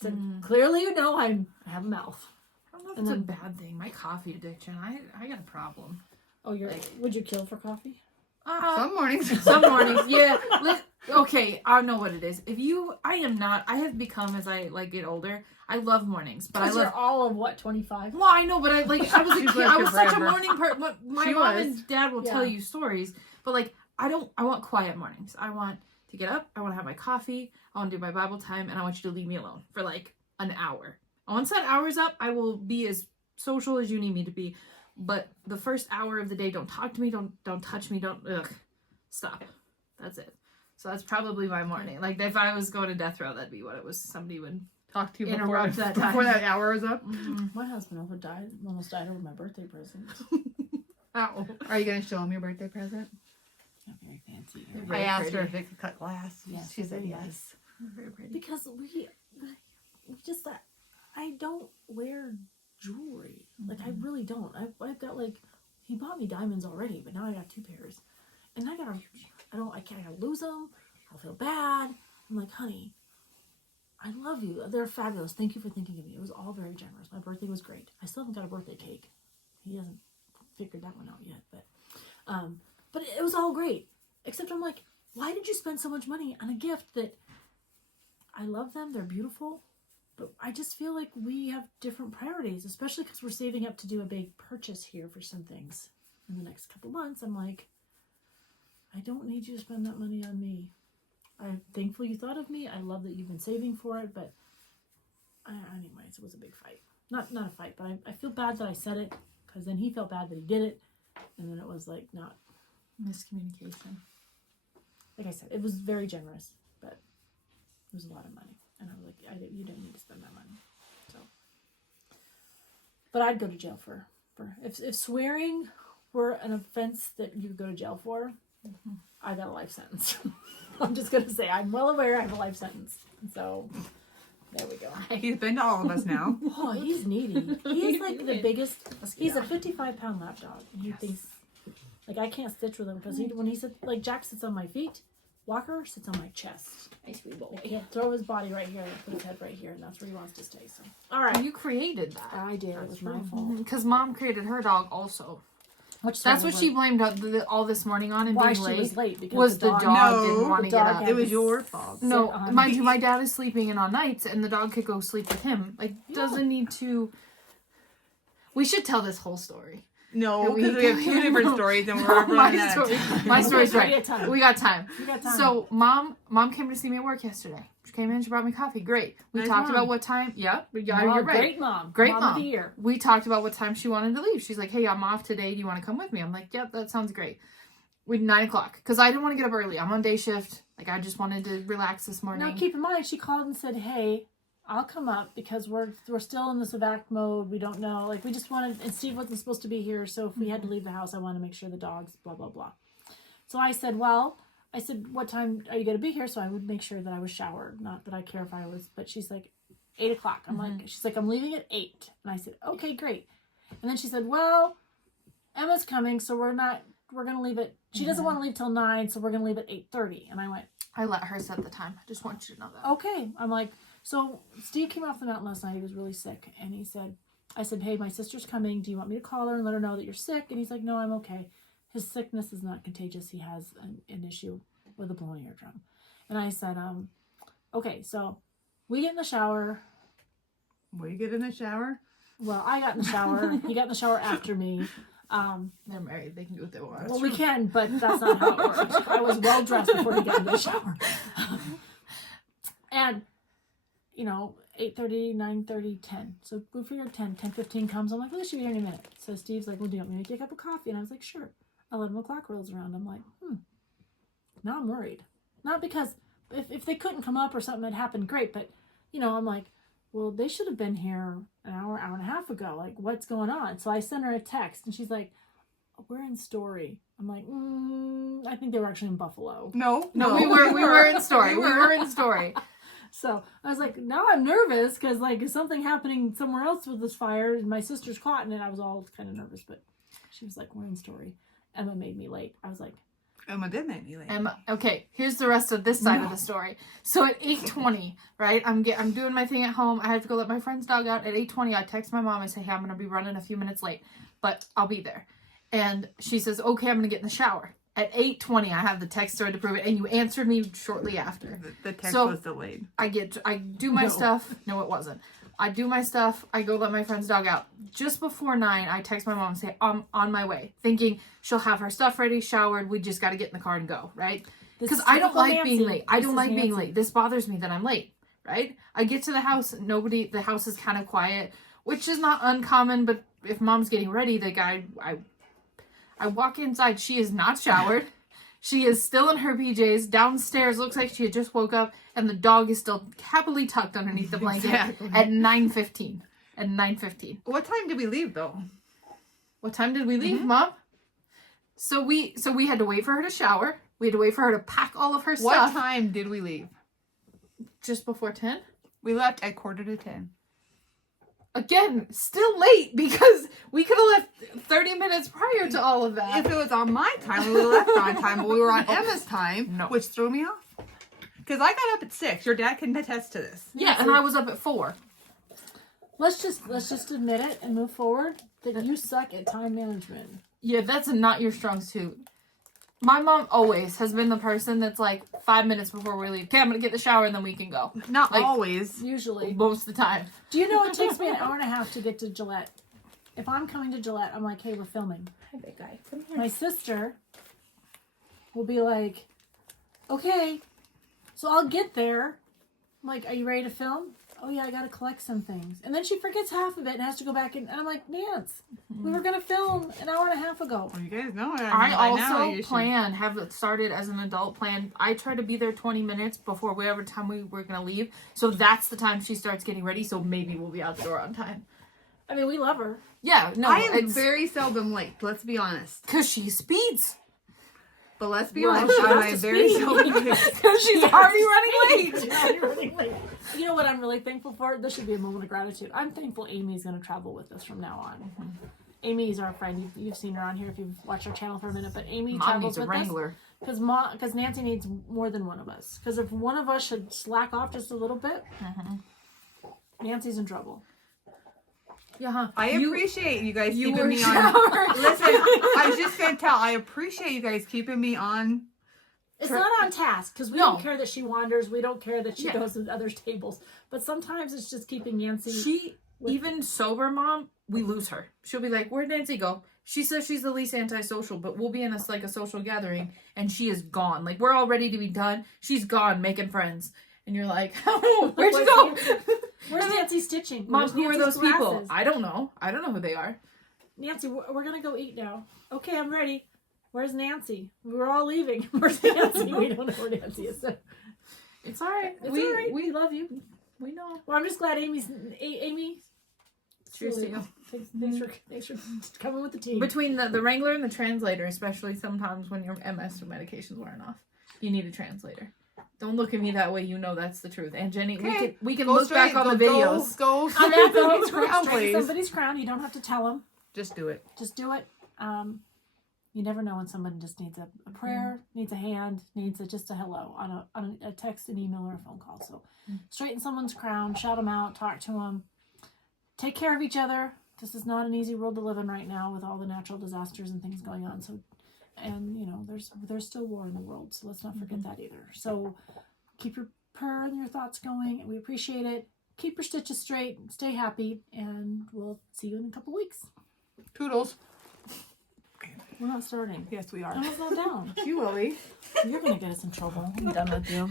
So clearly you know I have a mouth. I don't know if And it's then- a bad thing. My coffee addiction. I got a problem. Oh, would you kill for coffee? Some mornings. Some mornings, yeah. Okay, I know what it is. I have become, as I like get older, I love mornings, but I love you're all of what, 25? Well, I know, but I was a kid. I was such a forever. morning person. My She mom was. and dad will Yeah. tell you stories, but like I want quiet mornings. I want to get up. I want to have my coffee. I want to do my Bible time, and I want you to leave me alone for like an hour. Once that hour's up, I will be as social as you need me to be. But the first hour of the day, don't talk to me. Don't touch me. Stop. That's it. So that's probably my morning. Like if I was going to death row, that'd be what it was. Somebody would Talk to you interrupt that before time. that hour is up. My husband almost died over my birthday present. Ow. Are you gonna show him your birthday present? Not very fancy. Very I asked her pretty. if it could cut glass. Yes, She said very yes. Very pretty. Because we just I don't wear jewelry. Like I really don't. I've got like, he bought me diamonds already, but now I got 2 pairs, and I gotta lose them. I'll feel bad. I'm like, honey, I love you. They're fabulous. Thank you for thinking of me. It was all very generous. My birthday was great. I still haven't got a birthday cake. He hasn't figured that one out yet, but it was all great. Except I'm like, why did you spend so much money on a gift that I love them, they're beautiful, but I just feel like we have different priorities, especially because we're saving up to do a big purchase here for some things in the next couple months. I'm like, I don't need you to spend that money on me. I'm thankful you thought of me. I love that you've been saving for it, but anyways, it was a big fight. Not a fight, but I feel bad that I said it, because then he felt bad that he did it, and then it was like not, Miscommunication. like I said, it was very generous, but it was a lot of money. And I was like, you don't need to spend that money. So, but I'd go to jail for if swearing were an offense that you go to jail for, I got a life sentence. I'm just going to say, I'm well aware I have a life sentence. So, there we go. He's been to all of us now. Oh, he's needy. He is like the biggest, he's a 55-pound lap dog. And he thinks, like, I can't stitch with him because when he sits, like, Jack sits on my feet, Walker sits on my chest. Nice wee boy. He'll throw his body right here, put his head right here, and that's where he wants to stay. So, all right. You created that. I did. It was my fault. Because Mom created her dog also. That's what she blamed all this morning on and why being she late. was late because Was the dog No, didn't want the to get dog up. had- It was your fault. No, sit on- mind you, my dad is sleeping in on nights, and the dog could go sleep with him. Like, doesn't need to. We should tell this whole story. No, we- because we have 2 different stories and we're running out of time. My story's We got right. time. We got time. You got time. So, mom came to see me at work yesterday. She came in, she brought me coffee. Great. We Nice talked mom. about what time. Yeah, Mom, you're right. Great mom. Great Mom mom. of the year. We talked about what time she wanted to leave. She's like, hey, I'm off today. Do you want to come with me? I'm like, yep, that sounds great. We 9 o'clock because I didn't want to get up early. I'm on day shift. Like, I just wanted to relax this morning. Now, keep in mind, she called and said, hey, I'll come up because we're still in this evac mode. We don't know. Like, we just wanted, and Steve wasn't supposed to be here, so if we had to leave the house, I want to make sure the dogs, blah, blah, blah. So I said, what time are you going to be here? So I would make sure that I was showered. Not that I care if I was, but she's like, 8 o'clock. She's like, I'm leaving at 8. And I said, okay, great. And then she said, well, Emma's coming, so we're going to leave at, she doesn't want to leave till 9, so we're going to leave at 8:30. And I went, I let her set the time. I just want you to know that. okay. I'm like, so Steve came off the mountain last night. He was really sick. And I said, hey, my sister's coming. Do you want me to call her and let her know that you're sick? And he's like, no, I'm okay. His sickness is not contagious. He has an issue with a blown eardrum. And I said, okay, so we get in the shower. We get in the shower. Well, I got in the shower. He got in the shower after me. They're married. They can do what they want. Well, we can, but that's not how it works. I was well dressed before he got into the shower. And, 8:30, 9:30, 10. So we figured 10:15 comes. I'm like, well, she'll be here in a minute. So Steve's like, well, do you want me to make you a cup of coffee? And I was like, sure. 11 o'clock rolls around. I'm like, now I'm worried. Not because if they couldn't come up or something had happened, great. But, I'm like, well, they should have been here an hour and a half ago. Like, what's going on? So I sent her a text, and she's like, we're in Story. I'm like, I think they were actually in Buffalo. No, we were in Story. We were in Story. So I was like, now I'm nervous because, like, is something happening somewhere else with this fire? And my sister's caught in it. I was all kind of nervous, but she was like, we're in Story. Emma made me late. I was like, Emma did make me late. Okay, here's the rest of this side of the story. So at 8:20, right, I'm doing my thing at home. I have to go let my friend's dog out. At 8:20, I text my mom and say, hey, I'm going to be running a few minutes late, but I'll be there. And she says, okay, I'm going to get in the shower. At 8:20, I have the text story to prove it, and you answered me shortly after. The text So- was delayed. I do my stuff. No, it wasn't. I do my stuff. I go let my friend's dog out. Just before 9, I text my mom and say, I'm on my way. Thinking she'll have her stuff ready, showered. We just got to get in the car and go, right? Because I don't like being late. I don't like being late. This bothers me that I'm late, right? I get to the house. The house is kind of quiet, which is not uncommon. But if mom's getting ready, I walk inside. She is not showered. She is still in her PJs. Downstairs, looks like she had just woke up, and the dog is still happily tucked underneath the blanket Exactly. at 9:15. At 9:15. What time did we leave though? What time did we leave, Mom? So we had to wait for her to shower. We had to wait for her to pack all of her What stuff. time did we leave? Just before 10. We left at 9:45. Again, still late because we could have left 30 minutes prior to all of that. If it was on my time, we would have left on time, but we were on Emma's time, No. which threw me off. Because I got up at 6. Your dad can attest to this. Yeah, and I was up at 4. Let's just admit it and move forward that you suck at time management. Yeah, that's not your strong suit. My mom always has been the person that's like 5 minutes before we leave. Okay, I'm gonna get the shower and then we can go. Not Like, always. Usually. Most of the time. Do you know it takes me an hour and a half to get to Gillette? If I'm coming to Gillette, I'm like, hey, we're filming. Hi, big guy. Come here. My sister will be like, okay, so I'll get there. I'm like, are you ready to film? Oh yeah, I gotta collect some things. And then she forgets half of it and has to go back and I'm like, Nance, we were gonna film an hour and a half ago. Well, you guys know it. I By now, also you should- have it started as an adult plan. I try to be there 20 minutes before whatever time we were going to leave. So that's the time she starts getting ready. So maybe we'll be out the door on time. I mean, we love her. Yeah, no, I am it's very seldom late, let's be honest. because she speeds. But let's be Well, honest, she I'm has to very speed. seldom late. Because she's already running late. You're running late. You know what I'm really thankful for? This should be a moment of gratitude. I'm thankful Amy's going to travel with us from now on. Amy is our friend. You've seen her on here if you've watched our channel for a minute. But Amy Mom travels needs a with wrangler. us because Nancy needs more than one of us. Because if one of us should slack off just a little bit, Nancy's in trouble. Yeah, huh? I appreciate you guys You keeping were me on. showered. Listen, I was just going to tell, I appreciate you guys keeping me on. It's not on task because we No. don't care that she wanders. We don't care that she Yeah. goes to others' tables. But sometimes it's just keeping Nancy. She, even sober mom, we lose her. She'll be like, where'd Nancy go? She says she's the least antisocial, but we'll be in a social gathering and she is gone. Like, we're all ready to be done. She's gone making friends. And you're like, oh, where'd you go? Where's Nancy stitching? Mom, Where's who are Nancy's those people? glasses? I don't know. I don't know who they are. Nancy, we're going to go eat now. Okay, I'm ready. Where's Nancy? We're all leaving. Where's Nancy? We don't know where Nancy is. So. It's all right. It's all right. We love you. We know. Well, I'm just glad Amy. Cheers to you. Thanks for coming with the team. Between the Wrangler and the translator, especially sometimes when your MS medication's wearing off, you need a translator. Don't look at me that way. You know that's the truth. And Jenny, Okay. we can Go look straight, back on go- the videos. Go On straight that to note, the crown, straight to please. somebody's crown. You don't have to tell them. Just do it. Just do it. You never know when someone just needs a prayer, needs a hand, needs just a hello on a text, an email, or a phone call. So straighten someone's crown, shout them out, talk to them, take care of each other. This is not an easy world to live in right now with all the natural disasters and things going on. So, and you know, there's still war in the world. So let's not forget that either. So keep your prayer and your thoughts going. We appreciate it. Keep your stitches straight. Stay happy, and we'll see you in a couple weeks. Toodles. We're not starting. Yes, we are. I was not down. You will be. You're gonna get us in trouble. I'm done with you.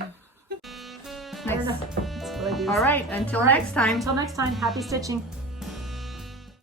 Nice. That's what I do. All right. Until next time. Until next time, happy stitching.